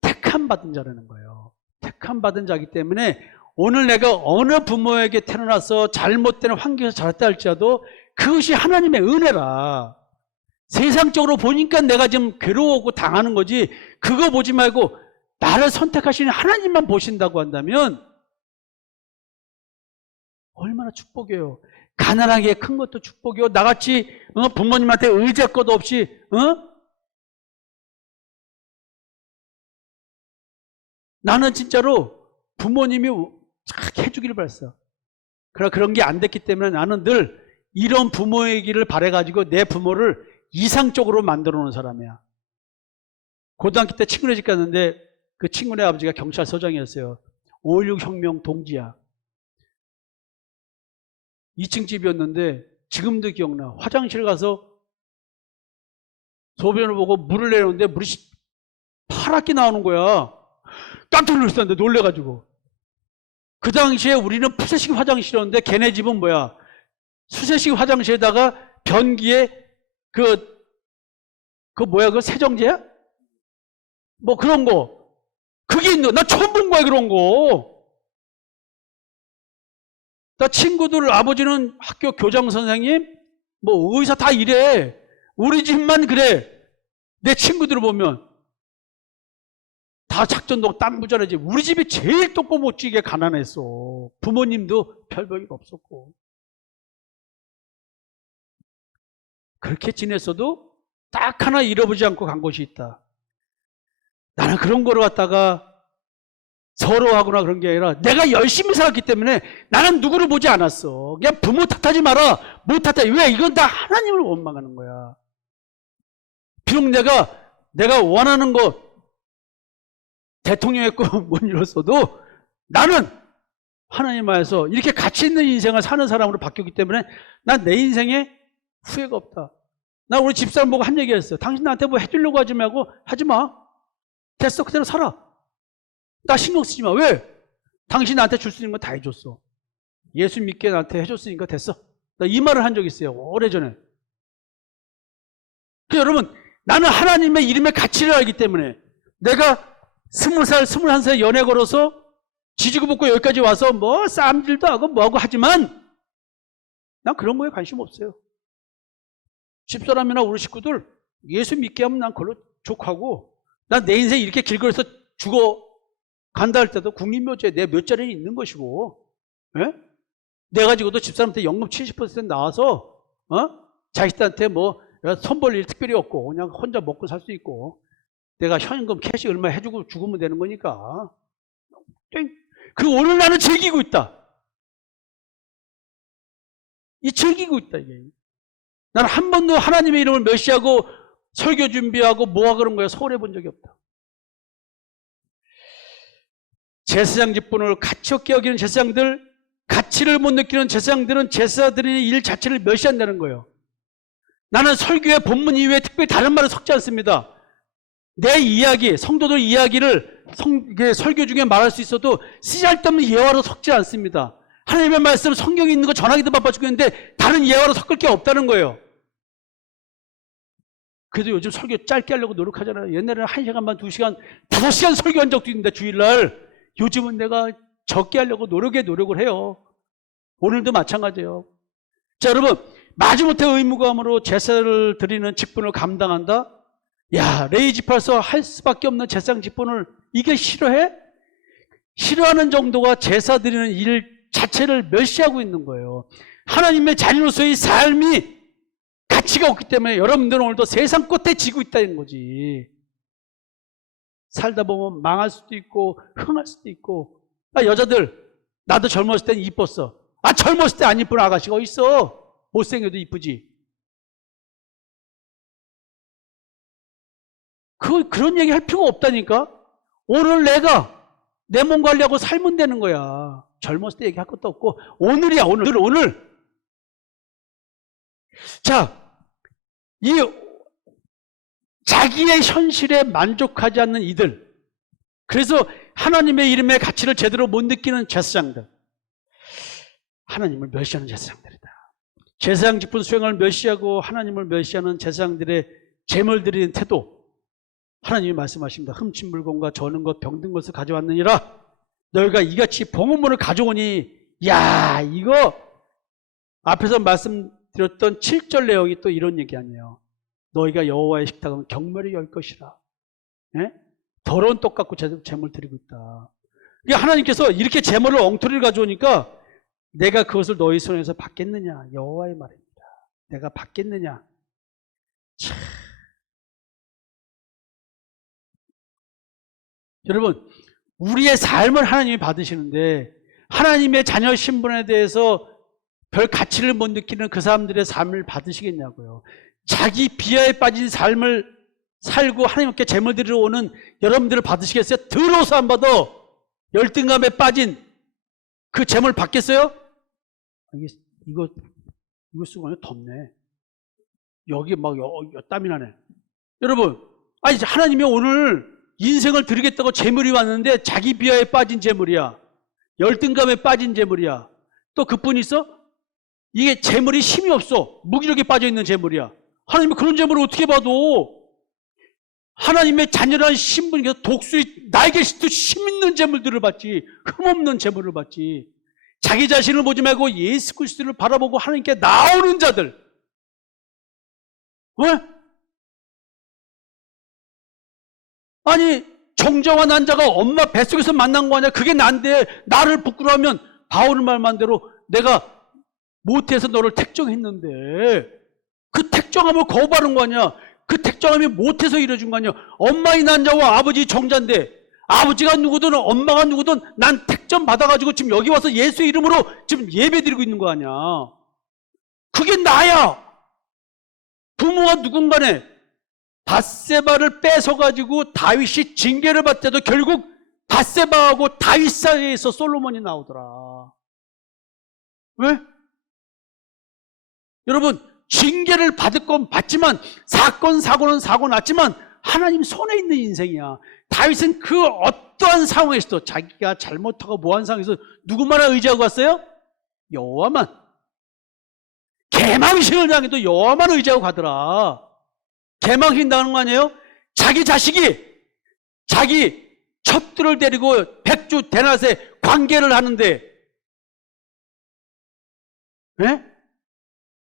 택함 받은 자라는 거예요. 택함 받은 자이기 때문에 오늘 내가 어느 부모에게 태어나서 잘못된 환경에서 자랐다 할지라도 그것이 하나님의 은혜라. 세상적으로 보니까 내가 지금 괴로워하고 당하는 거지 그거 보지 말고 나를 선택하시는 하나님만 보신다고 한다면 얼마나 축복이에요. 가난하게 큰 것도 축복이요. 나같이 부모님한테 의지할 것도 없이 나는 진짜로 부모님이 해주기를 바랬어. 그런 게 안 됐기 때문에 나는 늘 이런 부모의 길을 바래가지고 내 부모를 이상적으로 만들어 놓은 사람이야. 고등학교 때 친구네 집 갔는데 그 친구네 아버지가 경찰서장이었어요. 5.16 혁명 동지야. 2층 집이었는데 지금도 기억나. 화장실 가서 소변을 보고 물을 내놓는데 물이 파랗게 나오는 거야. 깜짝 놀랐었는데 놀래가지고. 그 당시에 우리는 푸세식 화장실이었는데 걔네 집은 뭐야? 수세식 화장실에다가 변기에 그 뭐야? 그 세정제야? 뭐 그런 거. 그게 있는 거. 나 처음 본 거야 그런 거. 나 친구들 아버지는 학교 교장 선생님, 뭐 의사 다 이래. 우리 집만 그래. 내 친구들을 보면 다 작전도 땅 부자라지. 우리 집이 제일 똑고 못지게 가난했어. 부모님도 별 볼일 없었고. 그렇게 지냈어도 딱 하나 잃어보지 않고 간 곳이 있다. 나는 그런 거를 갖다가 서러워하거나 그런 게 아니라 내가 열심히 살았기 때문에 나는 누구를 보지 않았어. 그냥 부모 탓하지 마라. 뭐 탓해. 왜? 이건 다 하나님을 원망하는 거야. 비록 내가 원하는 거 대통령의 꿈 못 이뤘어도 나는 하나님 안에서 이렇게 가치 있는 인생을 사는 사람으로 바뀌었기 때문에 난 내 인생에 후회가 없다. 나 우리 집사람 보고 한 얘기 했어요. 당신 나한테 뭐 해주려고 하지 말고 하지 마. 됐어, 그대로 살아. 나 신경 쓰지 마. 왜? 당신이 나한테 줄 수 있는 건 다 해줬어. 예수 믿게 나한테 해줬으니까 됐어. 나 이 말을 한 적 있어요, 오래전에. 여러분, 나는 하나님의 이름의 가치를 알기 때문에 내가 20살, 21살 연애 걸어서 지지고 볶고 여기까지 와서 뭐 싸움질도 하고 뭐하고 하지만 난 그런 거에 관심 없어요. 집사람이나 우리 식구들 예수 믿게 하면 난 그걸로 족하고, 난 내 인생 이렇게 길거리에서 죽어 간다 할 때도 국립묘지에 내 몇 자리는 있는 것이고, 예? 내 가지고도 집사람한테 연금 70% 나와서 자식들한테 뭐 손 벌 일 특별히 없고 그냥 혼자 먹고 살 수 있고, 내가 현금 캐시 얼마 해주고 죽으면 되는 거니까. 그 오늘 나는 즐기고 있다. 즐기고 있다, 이게. 나는 한 번도 하나님의 이름을 멸시하고 설교 준비하고 뭐하 그런 거에 소홀해 본 적이 없다. 제사장 직분을 가치 없게 여기는 제사장들, 가치를 못 느끼는 제사장들은 제사 드리는 일 자체를 멸시한다는 거예요. 나는 설교의 본문 이외에 특별히 다른 말을 섞지 않습니다. 내 이야기, 성도들 이야기를 설교 중에 말할 수 있어도 쓰잘데없는 예화로 섞지 않습니다. 하나님의 말씀 성경에 있는 거 전하기도 바빠 죽겠는데 다른 예화로 섞을 게 없다는 거예요. 그래도 요즘 설교 짧게 하려고 노력하잖아요. 옛날에는 1시간 반, 2시간, 5시간 설교한 적도 있는데 주일날. 요즘은 내가 적게 하려고 노력을 해요. 오늘도 마찬가지예요. 자, 여러분, 마지못해 의무감으로 제사를 드리는 직분을 감당한다? 야, 레위지파에서 할 수밖에 없는 제사장 직분을 이게 싫어해? 싫어하는 정도가 제사 드리는 일 자체를 멸시하고 있는 거예요. 하나님의 자녀로서의 삶이 가치가 없기 때문에 여러분들은 오늘도 세상 끝에 지고 있다는 거지. 살다 보면 망할 수도 있고 흥할 수도 있고. 여자들, 나도 젊었을 땐 이뻤어. 젊었을 때 안 이쁜 아가씨가 어딨어? 못생겨도 이쁘지. 그런 얘기 할 필요가 없다니까. 오늘 내가 내 몸 관리하고 살면 되는 거야. 젊었을 때 얘기할 것도 없고 오늘이야. 오늘. 자, 이 자기의 현실에 만족하지 않는 이들, 그래서 하나님의 이름의 가치를 제대로 못 느끼는 제사장들, 하나님을 멸시하는 제사장들이다. 제사장 직분 수행을 멸시하고 하나님을 멸시하는 제사장들의 제물 드리는 태도, 하나님이 말씀하십니다. 흠친 물건과 저는 것 병든 것을 가져왔느니라. 너희가 이같이 봉헌물을 가져오니, 야, 이거 앞에서 말씀드렸던 7절 내용이 또 이런 얘기 아니에요. 너희가 여호와의 식탁은 경멸히 열 것이라. 예? 더러운 떡 갖고 제물 드리고 있다. 하나님께서 이렇게 제물을 엉터리를 가져오니까 내가 그것을 너희 손에서 받겠느냐? 여호와의 말입니다. 내가 받겠느냐? 참. 여러분, 우리의 삶을 하나님이 받으시는데 하나님의 자녀 신분에 대해서 별 가치를 못 느끼는 그 사람들의 삶을 받으시겠냐고요. 자기 비하에 빠진 삶을 살고 하나님께 제물 드리러 오는 여러분들을 받으시겠어요? 더러워서 안 받아. 열등감에 빠진 그 제물 받겠어요? 이거 쓰고 덥네. 여기 막 땀이 나네. 여러분, 하나님이 오늘 인생을 드리겠다고 제물이 왔는데 자기 비하에 빠진 제물이야. 열등감에 빠진 제물이야. 또 그뿐 있어? 이게 제물이 힘이 없어. 무기력에 빠져있는 제물이야. 하나님이 그런 제물을 어떻게 봐도 하나님의 자녀라는 신분이 독수리 날개 싣듯 힘 있는 제물들을 받지, 흠없는 제물을 받지. 자기 자신을 보지 말고 예수 그리스도를 바라보고 하나님께 나오는 자들. 왜? 정자와 난자가 엄마 뱃속에서 만난 거 아니야? 그게 난데 나를 부끄러워하면 바울 말만대로 내가 못해서 너를 택정했는데 그 택정함을 거부하는 거 아니야? 그 택정함이 못해서 이뤄준 거 아니야? 엄마의 난자와 아버지 정자인데 아버지가 누구든 엄마가 누구든 난 택정 받아가지고 지금 여기 와서 예수의 이름으로 지금 예배 드리고 있는 거 아니야? 그게 나야. 부모가 누군가네 밧세바를 뺏어가지고 다윗이 징계를 받때도 결국 밧세바하고 다윗 사이에서 솔로몬이 나오더라. 왜? 여러분, 징계를 받을 건 받지만 사고는 사고 났지만 하나님 손에 있는 인생이야. 다윗은 그 어떠한 상황에서도 자기가 잘못하고 뭐한 상황에서 누구만을 의지하고 왔어요? 여호와만. 개망신을 당해도 여호와만 의지하고 가더라. 개망신 당하는 거 아니에요? 자기 자식이 자기 첩들을 데리고 백주 대낮에 관계를 하는데, 네?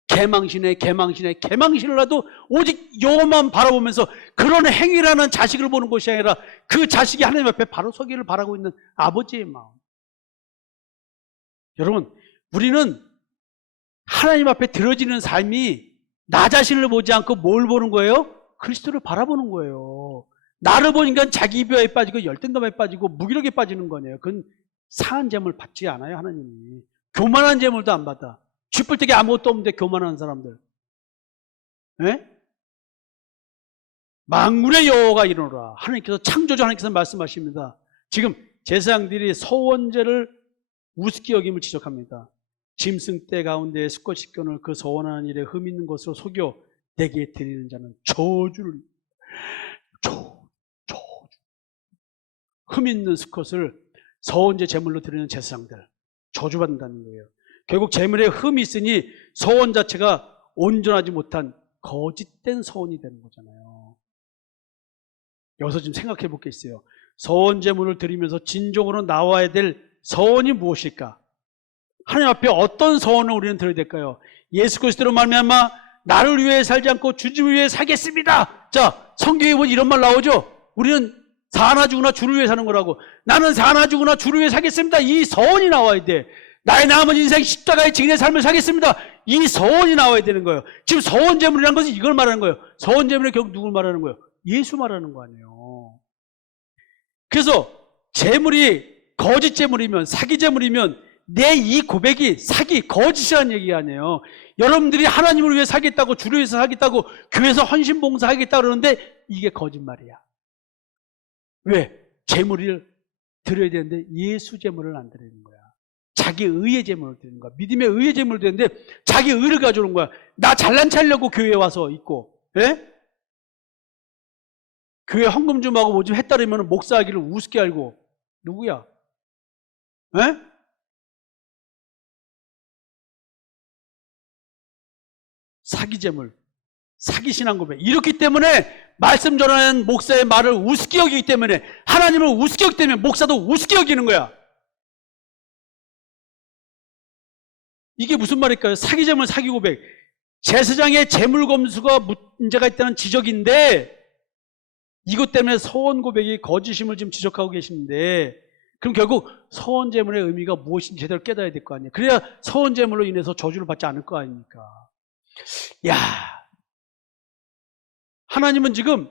개망신을 하도 오직 여호와만 바라보면서 그런 행위를 하는 자식을 보는 것이 아니라 그 자식이 하나님 앞에 바로 서기를 바라고 있는 아버지의 마음. 여러분, 우리는 하나님 앞에 들어지는 삶이 나 자신을 보지 않고 뭘 보는 거예요? 그리스도를 바라보는 거예요. 나를 보니까 자기 비하에 빠지고 열등감에 빠지고 무기력에 빠지는 거네요. 그건 상한 재물 받지 않아요, 하나님이. 교만한 재물도 안 받아. 쥐뿔되게 아무것도 없는데 교만한 사람들. 네? 만군의 여호와가 이르노라. 하나님께서, 창조주 하나님께서 말씀하십니다. 지금 제사장들이 서원제를 우습게 여김을 지적합니다. 짐승 떼 가운데 수컷 식견을 그 서원하는 일에 흠 있는 것으로 속여 내게 드리는 자는 저주를, 흠 있는 수컷을 서원제 제물로 드리는 제사장들 저주받는다는 거예요. 결국 제물에 흠이 있으니 서원 자체가 온전하지 못한 거짓된 서원이 되는 거잖아요. 여기서 지금 생각해 볼 게 있어요. 서원 제물을 드리면서 진정으로 나와야 될 서원이 무엇일까? 하나님 앞에 어떤 서원을 우리는 드려야 될까요? 예수 그리스도로 말미암아 나를 위해 살지 않고 주님을 위해 살겠습니다. 자, 성경에 보면 이런 말 나오죠. 우리는 사나 죽으나 주를 위해 사는 거라고. 나는 사나 죽으나 주를 위해 살겠습니다. 이 서원이 나와야 돼. 나의 남은 인생 십자가의 증인의 삶을 살겠습니다. 이 서원이 나와야 되는 거예요. 지금 서원 제물이라는 것은 이걸 말하는 거예요. 서원 제물이 결국 누굴 말하는 거예요? 예수 말하는 거 아니에요. 그래서 제물이 거짓 제물이면, 사기 제물이면 내 이 고백이 사기, 거짓이라는 얘기 아니에요. 여러분들이 하나님을 위해 살겠다고, 주를 위해서 살겠다고, 교회에서 헌신 봉사하겠다 그러는데 이게 거짓말이야. 왜? 제물을 드려야 되는데 예수 제물을 안 드리는 거야. 자기 의의 제물을 드리는 거야. 믿음의 의의 제물을 드리는데 자기 의를 가져오는 거야. 나 잘난 체하려고 교회에 와서 있고, 예? 교회 헌금 좀 하고 뭐 좀 했다라면 목사하기를 우습게 알고. 누구야? 예? 사기 제물, 사기 신앙 고백. 이렇기 때문에 말씀 전하는 목사의 말을 우습게 여기기 때문에, 하나님을 우습게 여기기 때문에 목사도 우습게 여기는 거야. 이게 무슨 말일까요? 사기 제물, 사기 고백. 제사장의 제물 검수가 문제가 있다는 지적인데, 이것 때문에 서원 고백이 거짓임을 지금 지적하고 계시는데, 그럼 결국 서원 제물의 의미가 무엇인지 제대로 깨달아야 될 거 아니에요. 그래야 서원 제물로 인해서 저주를 받지 않을 거 아닙니까? 야, 하나님은 지금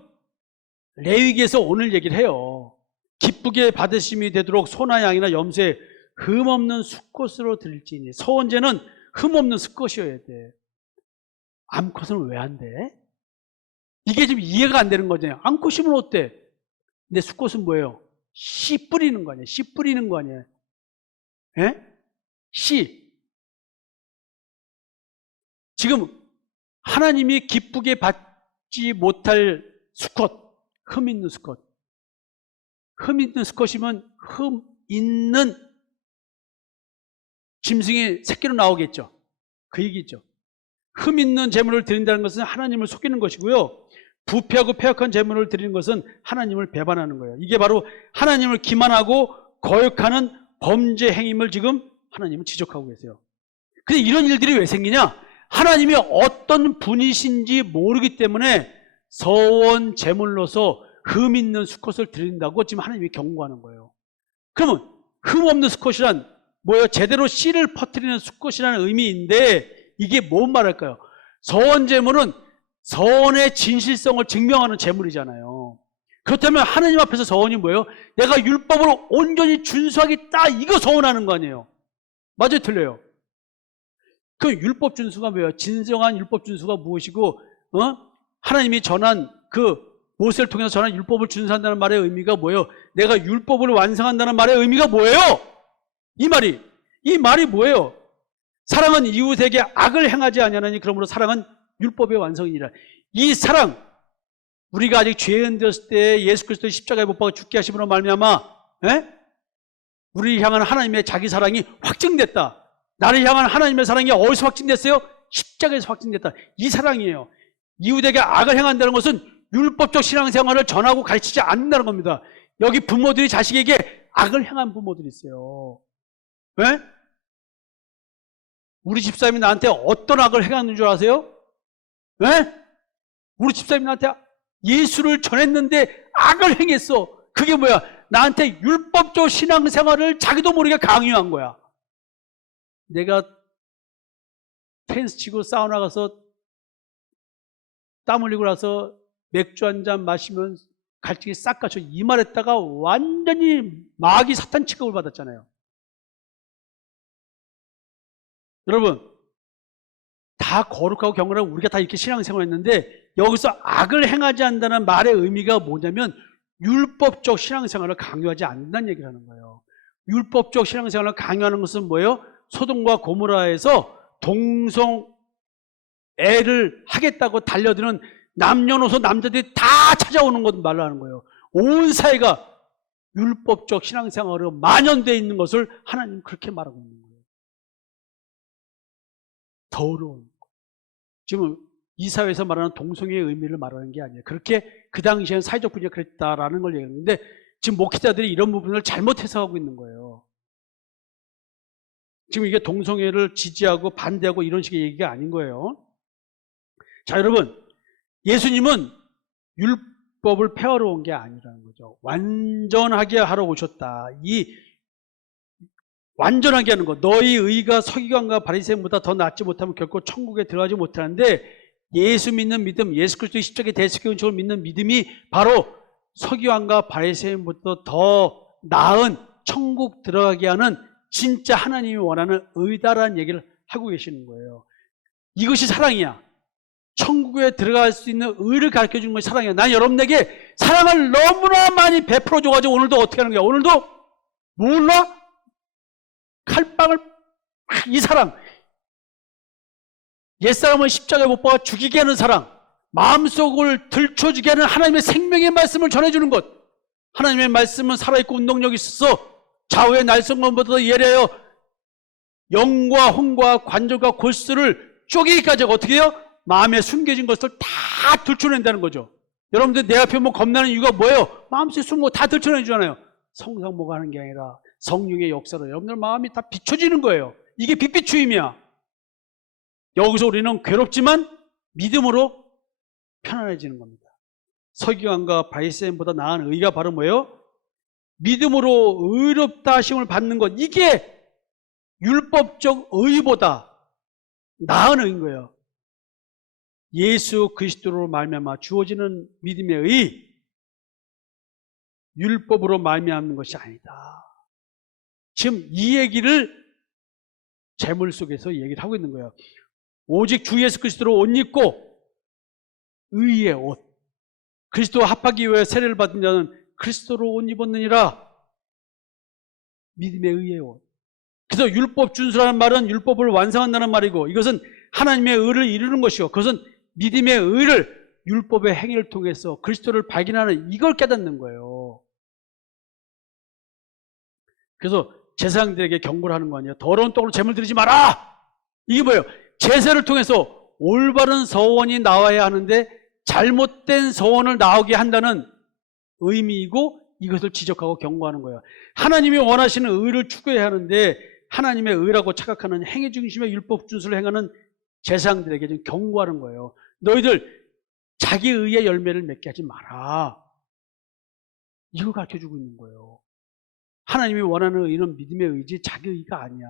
레위기에서 오늘 얘기를 해요. 기쁘게 받으심이 되도록 소나 양이나 염소에 흠없는 수컷으로 드릴지니. 서원제는 흠없는 수컷이어야 돼. 암컷은 왜 안 돼? 이게 지금 이해가 안 되는 거잖아요. 암컷이면 어때? 근데 수컷은 뭐예요? 씨 뿌리는 거 아니에요? 씨 뿌리는 거 아니에요? 예? 씨. 지금 하나님이 기쁘게 받지 못할 수컷, 흠 있는 수컷. 흠 있는 수컷이면 흠 있는 짐승이 새끼로 나오겠죠. 그 얘기죠. 흠 있는 제물을 드린다는 것은 하나님을 속이는 것이고요. 부패하고 패역한 제물을 드리는 것은 하나님을 배반하는 거예요. 이게 바로 하나님을 기만하고 거역하는 범죄 행임을 지금 하나님은 지적하고 계세요. 근데 이런 일들이 왜 생기냐? 하나님이 어떤 분이신지 모르기 때문에 서원 제물로서 흠 있는 수컷을 드린다고 지금 하나님이 경고하는 거예요. 그러면 흠 없는 수컷이란 뭐예요? 제대로 씨를 퍼뜨리는 수컷이라는 의미인데, 이게 뭔 말할까요? 서원 제물은 서원의 진실성을 증명하는 제물이잖아요. 그렇다면 하나님 앞에서 서원이 뭐예요? 내가 율법을 온전히 준수하겠다, 이거 서원하는 거 아니에요? 맞아요, 틀려요? 그 율법 준수가 뭐예요? 진정한 율법 준수가 무엇이고, 하나님이 전한 그 모세를 통해서 전한 율법을 준수한다는 말의 의미가 뭐예요? 내가 율법을 완성한다는 말의 의미가 뭐예요? 이 말이 뭐예요? 사랑은 이웃에게 악을 행하지 아니하나니 그러므로 사랑은 율법의 완성이니라. 이 사랑, 우리가 아직 죄인 되었을 때 예수 그리스도의 십자가에 못 박아 죽게 하심으로 말미암아 우리를 향한 하나님의 자기 사랑이 확증됐다. 나를 향한 하나님의 사랑이 어디서 확증됐어요? 십자가에서 확증됐다. 이 사랑이에요. 이웃에게 악을 행한다는 것은 율법적 신앙생활을 전하고 가르치지 않는다는 겁니다. 여기 부모들이 자식에게 악을 행한 부모들이 있어요. 왜? 우리 집사님이 나한테 어떤 악을 행하는 줄 아세요? 왜? 우리 집사님이 나한테 예수를 전했는데 악을 행했어. 그게 뭐야? 나한테 율법적 신앙생활을 자기도 모르게 강요한 거야. 내가 테니스 치고 사우나 가서 땀 흘리고 나서 맥주 한 잔 마시면 갈증이 싹 가서 이말했다가 완전히 마귀 사탄 취급을 받았잖아요. 여러분, 다 거룩하고 경건하고 우리가 다 이렇게 신앙생활을 했는데 여기서 악을 행하지 않는다는 말의 의미가 뭐냐면 율법적 신앙생활을 강요하지 않는다는 얘기를 하는 거예요. 율법적 신앙생활을 강요하는 것은 뭐예요? 소돔과 고모라에서 동성 애를 하겠다고 달려드는 남녀노소 남자들이 다 찾아오는 것 말하는 거예요. 온 사회가 율법적 신앙생활로 만연되어 있는 것을 하나님 그렇게 말하고 있는 거예요. 더러운 거. 지금 이 사회에서 말하는 동성애의 의미를 말하는 게 아니에요. 그렇게 그 당시에는 사회적 분위기가 그랬다라는 걸 얘기했는데 지금 목회자들이 이런 부분을 잘못 해석하고 있는 거예요. 지금 이게 동성애를 지지하고 반대하고 이런 식의 얘기가 아닌 거예요. 자, 여러분, 예수님은 율법을 폐하러 온 게 아니라는 거죠. 완전하게 하러 오셨다. 이 완전하게 하는 것. 너희 의가 서기관과 바리새인보다 더 낫지 못하면 결코 천국에 들어가지 못하는데 예수 믿는 믿음, 예수 그리스도의 십자가의 대속의 은총을 믿는 믿음이 바로 서기관과 바리새인보다 더 나은 천국 들어가게 하는 진짜 하나님이 원하는 의다라는 얘기를 하고 계시는 거예요. 이것이 사랑이야. 천국에 들어갈 수 있는 의를 가르쳐 주는 것이 사랑이야. 난 여러분에게 사랑을 너무나 많이 베풀어 줘가지고 오늘도 어떻게 하는 거야? 오늘도 몰라? 칼빵을 이 사랑, 옛사람을 십자가에 못 박아 죽이게 하는 사랑, 마음속을 들춰주게 하는 하나님의 생명의 말씀을 전해주는 것. 하나님의 말씀은 살아있고 운동력이 있어서 좌우의 날성검보다 예리하여 영과 혼과 관절과 골수를 쪼개기까지 어떻게 해요? 마음에 숨겨진 것을 다 들춰낸다는 거죠. 여러분들 내 앞에 뭐 겁나는 이유가 뭐예요? 마음속에 숨은 거 다 들춰내주잖아요. 성상모가 하는 게 아니라 성령의 역사로 여러분들 마음이 다 비춰지는 거예요. 이게 빛비추임이야. 여기서 우리는 괴롭지만 믿음으로 편안해지는 겁니다. 서기관과 바리새인보다 나은 의가 바로 뭐예요? 믿음으로 의롭다 하심을 받는 것. 이게 율법적 의보다 나은 의인 거예요. 예수 그리스도로 말미암아 주어지는 믿음의 의, 율법으로 말미암는 것이 아니다. 지금 이 얘기를 재물 속에서 얘기를 하고 있는 거예요. 오직 주 예수 그리스도로 옷 입고 의의 옷, 그리스도와 합하기 위해 세례를 받은 자는 그리스도로 옷 입었느니라. 믿음의 의의 옷. 그래서 율법 준수라는 말은 율법을 완성한다는 말이고 이것은 하나님의 의를 이루는 것이고 그것은 믿음의 의를 율법의 행위를 통해서 그리스도를 발견하는 이걸 깨닫는 거예요. 그래서 제사장들에게 경고를 하는 거 아니에요. 더러운 떡으로 제물 드리지 마라. 이게 뭐예요? 제사를 통해서 올바른 서원이 나와야 하는데 잘못된 서원을 나오게 한다는 의미이고 이것을 지적하고 경고하는 거예요. 하나님이 원하시는 의를 추구해야 하는데 하나님의 의라고 착각하는 행위 중심의 율법 준수를 행하는 제사장들에게 좀 경고하는 거예요. 너희들 자기 의의 열매를 맺게 하지 마라. 이걸 가르쳐주고 있는 거예요. 하나님이 원하는 의는 믿음의 의지 자기 의가 아니야.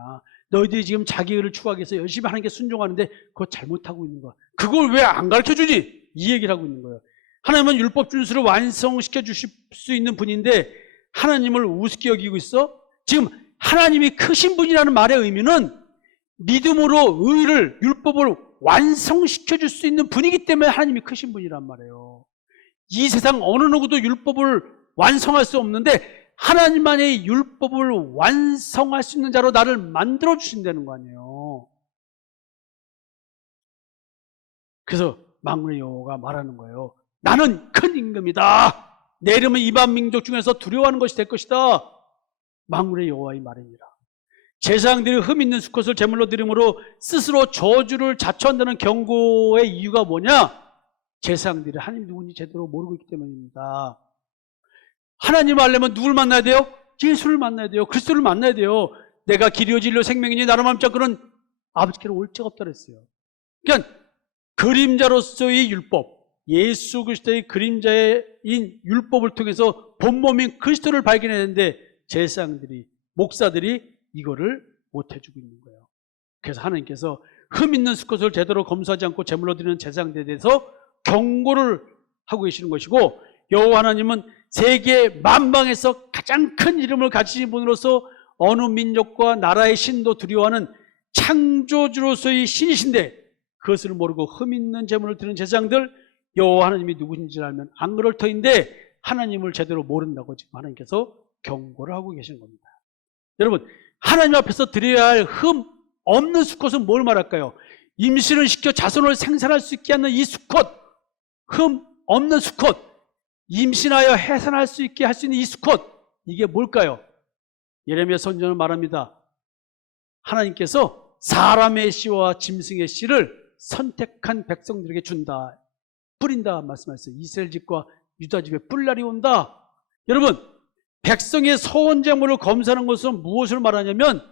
너희들이 지금 자기 의를 추구하기 위해서 열심히 하나님께 순종하는데 그거 잘못하고 있는 거야. 그걸 왜 안 가르쳐주니? 이 얘기를 하고 있는 거예요. 하나님은 율법 준수를 완성시켜 주실 수 있는 분인데 하나님을 우습게 여기고 있어? 지금 하나님이 크신 분이라는 말의 의미는 믿음으로 의를, 율법을 완성시켜 줄 수 있는 분이기 때문에 하나님이 크신 분이란 말이에요. 이 세상 어느 누구도 율법을 완성할 수 없는데 하나님만의 율법을 완성할 수 있는 자로 나를 만들어 주신다는 거 아니에요. 그래서 만군의 여호와가 말하는 거예요. 나는 큰 임금이다. 내 이름은 이방 민족 중에서 두려워하는 것이 될 것이다. 만군의 여호와의 말이니라. 제사장들이 흠 있는 수컷을 제물로 드림으로 스스로 저주를 자초한다는 경고의 이유가 뭐냐? 제사장들이 하나님 누군지 제대로 모르고 있기 때문입니다. 하나님을 알려면 누굴 만나야 돼요? 예수를 만나야 돼요. 그리스도를 만나야 돼요. 내가 길이요 진리요 생명이니 나로 말미암아 그는 아버지께로 올 자가 없다 그랬어요. 그러니까 그림자로서의 율법, 예수 그리스도의 그림자인 율법을 통해서 본몸인 그리스도를 발견해야 되는데 제사장들이, 목사들이 이거를 못 해주고 있는 거예요. 그래서 하나님께서 흠 있는 수컷을 제대로 검수하지 않고 제물로 드리는 제사장들에 대해서 경고를 하고 계시는 것이고, 여호와 하나님은 세계 만방에서 가장 큰 이름을 가지신 분으로서 어느 민족과 나라의 신도 두려워하는 창조주로서의 신이신데 그것을 모르고 흠 있는 제물을 드리는 제사장들, 여호와 하나님이 누구신지를 알면 안 그럴 터인데 하나님을 제대로 모른다고 지금 하나님께서 경고를 하고 계신 겁니다. 여러분, 하나님 앞에서 드려야 할 흠 없는 수컷은 뭘 말할까요? 임신을 시켜 자손을 생산할 수 있게 하는 이 수컷, 흠 없는 수컷, 임신하여 해산할 수 있게 할 수 있는 이 수컷, 이게 뭘까요? 예레미야 선지자는 말합니다. 하나님께서 사람의 씨와 짐승의 씨를 선택한 백성들에게 준다, 뿌린다 말씀하셨어요. 이스라엘 집과 유다 집에 뿔날이 온다. 여러분, 백성의 소원 제물을 검사하는 것은 무엇을 말하냐면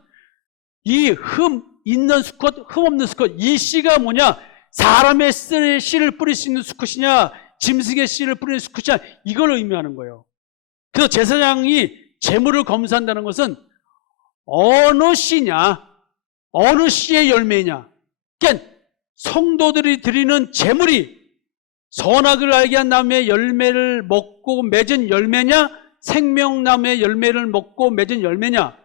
이 흠 있는 수컷, 흠 없는 수컷, 이 씨가 뭐냐? 사람의 씨를 뿌릴 수 있는 수컷이냐, 짐승의 씨를 뿌리는 수컷이냐, 이걸 의미하는 거예요. 그래서 제사장이 제물을 검사한다는 것은 어느 씨냐, 어느 씨의 열매냐. 그러니까 성도들이 드리는 제물이 선악을 알게 한 나무의 열매를 먹고 맺은 열매냐, 생명나무의 열매를 먹고 맺은 열매냐.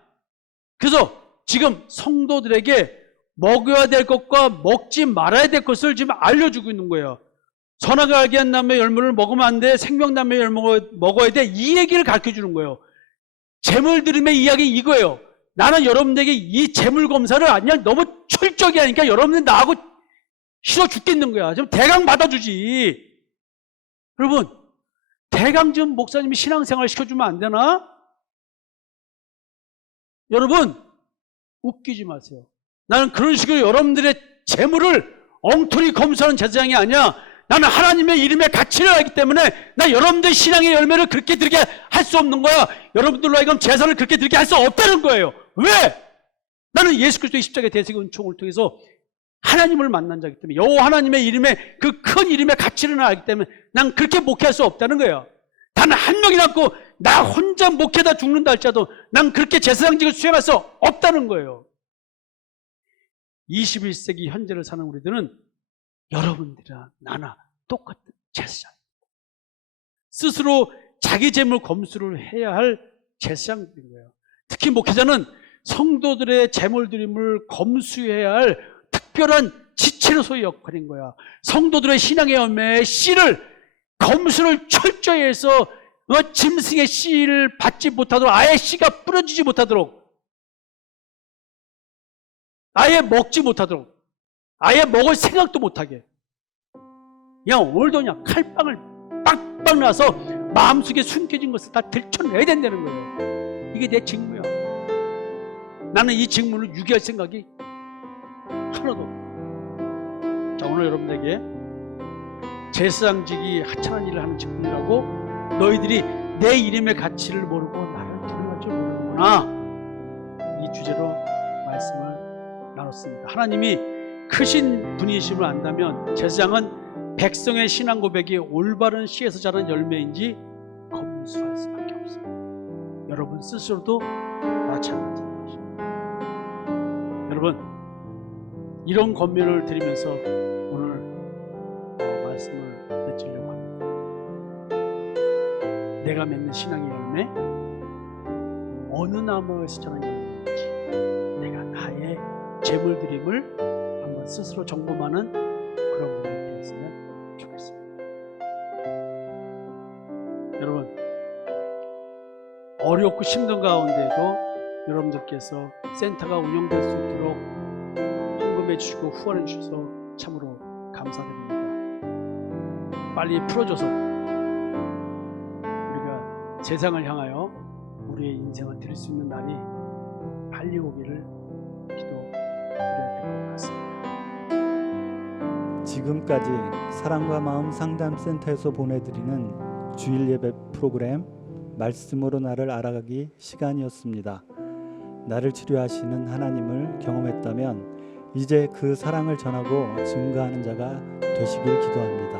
그래서 지금 성도들에게 먹어야 될 것과 먹지 말아야 될 것을 지금 알려주고 있는 거예요. 선악을 알게 한 나무의 열매를 먹으면 안 돼, 생명나무의 열매를 먹어야 돼, 이 얘기를 가르쳐 주는 거예요. 제물 드림의 이야기 이거예요. 나는 여러분들에게 이 제물 검사를 그냥 너무 철저하게 하니까 여러분들 나하고 싫어 죽겠는 거야. 좀 대강 받아주지. 여러분, 대강 좀 목사님이 신앙생활 시켜주면 안 되나? 여러분, 웃기지 마세요. 나는 그런 식으로 여러분들의 재물을 엉터리 검수하는 제사장이 아니야. 나는 하나님의 이름의 가치를 알기 때문에 나 여러분들 신앙의 열매를 그렇게 드리게 할 수 없는 거야. 여러분들로 하여금 제사를 그렇게 드리게 할 수 없다는 거예요. 왜? 나는 예수 그리스도의 십자가의 대속의 은총을 통해서 하나님을 만난 자이기 때문에, 여호와 하나님의 이름의 그 큰 이름의 가치를 알기 때문에 난 그렇게 목회할 수 없다는 거예요. 단 한 명이 남고 나 혼자 목회다 죽는다 할지라도 난 그렇게 제사장직을 수행할 수 없다는 거예요. 21세기 현재를 사는 우리들은 여러분들이나 나나 똑같은 제사장입니다. 스스로 자기 재물 검수를 해야 할 제사장들인 거예요. 특히 목회자는 성도들의 재물 드림을 검수해야 할 특별한 지체로서의 역할인 거야. 성도들의 신앙의 열매의 씨를 검수를 철저히 해서 짐승의 씨를 받지 못하도록, 아예 씨가 뿌려지지 못하도록, 아예 먹지 못하도록, 아예 먹을 생각도 못하게, 그냥 오늘도 그냥 칼빵을 빵빵 놔서 마음속에 숨겨진 것을 다 들춰내야 된다는 거예요. 이게 내 직무야. 나는 이 직무를 유기할 생각이 하나도 없어요. 자, 오늘 여러분에게 제사장직이 하찮은 일을 하는 직분이라고, 너희들이 내 이름의 가치를 모르고 나를 두려워할 줄 모르는구나, 이 주제로 말씀을 나눴습니다. 하나님이 크신 분이심을 안다면 제사장은 백성의 신앙 고백이 올바른 씨에서 자란 열매인지 검수할 수밖에 없습니다. 여러분 스스로도 마찬가지입니다. 여러분, 이런 권면을 드리면서 오늘 말씀을 맺으려고 합니다. 내가 맺는 신앙의 열매, 어느 나무에서 자란 열매인지 내가 나의 재물 드림을 한번 스스로 점검하는 그런 분이 되었으면 좋겠습니다. 여러분, 어렵고 힘든 가운데도 여러분들께서 센터가 운영될 수 있도록 헌금해 주시고 후원해 주셔서 참으로 감사드립니다. 빨리 풀어줘서 우리가 세상을 향하여 우리의 인생을 드릴 수 있는 날이 빨리 오기를 기도드려야 될 것 같습니다. 지금까지 사랑과 마음 상담센터에서 보내드리는 주일 예배 프로그램 말씀으로 나를 알아가기 시간이었습니다. 나를 치료하시는 하나님을 경험했다면 이제 그 사랑을 전하고 증거하는 자가 되시길 기도합니다.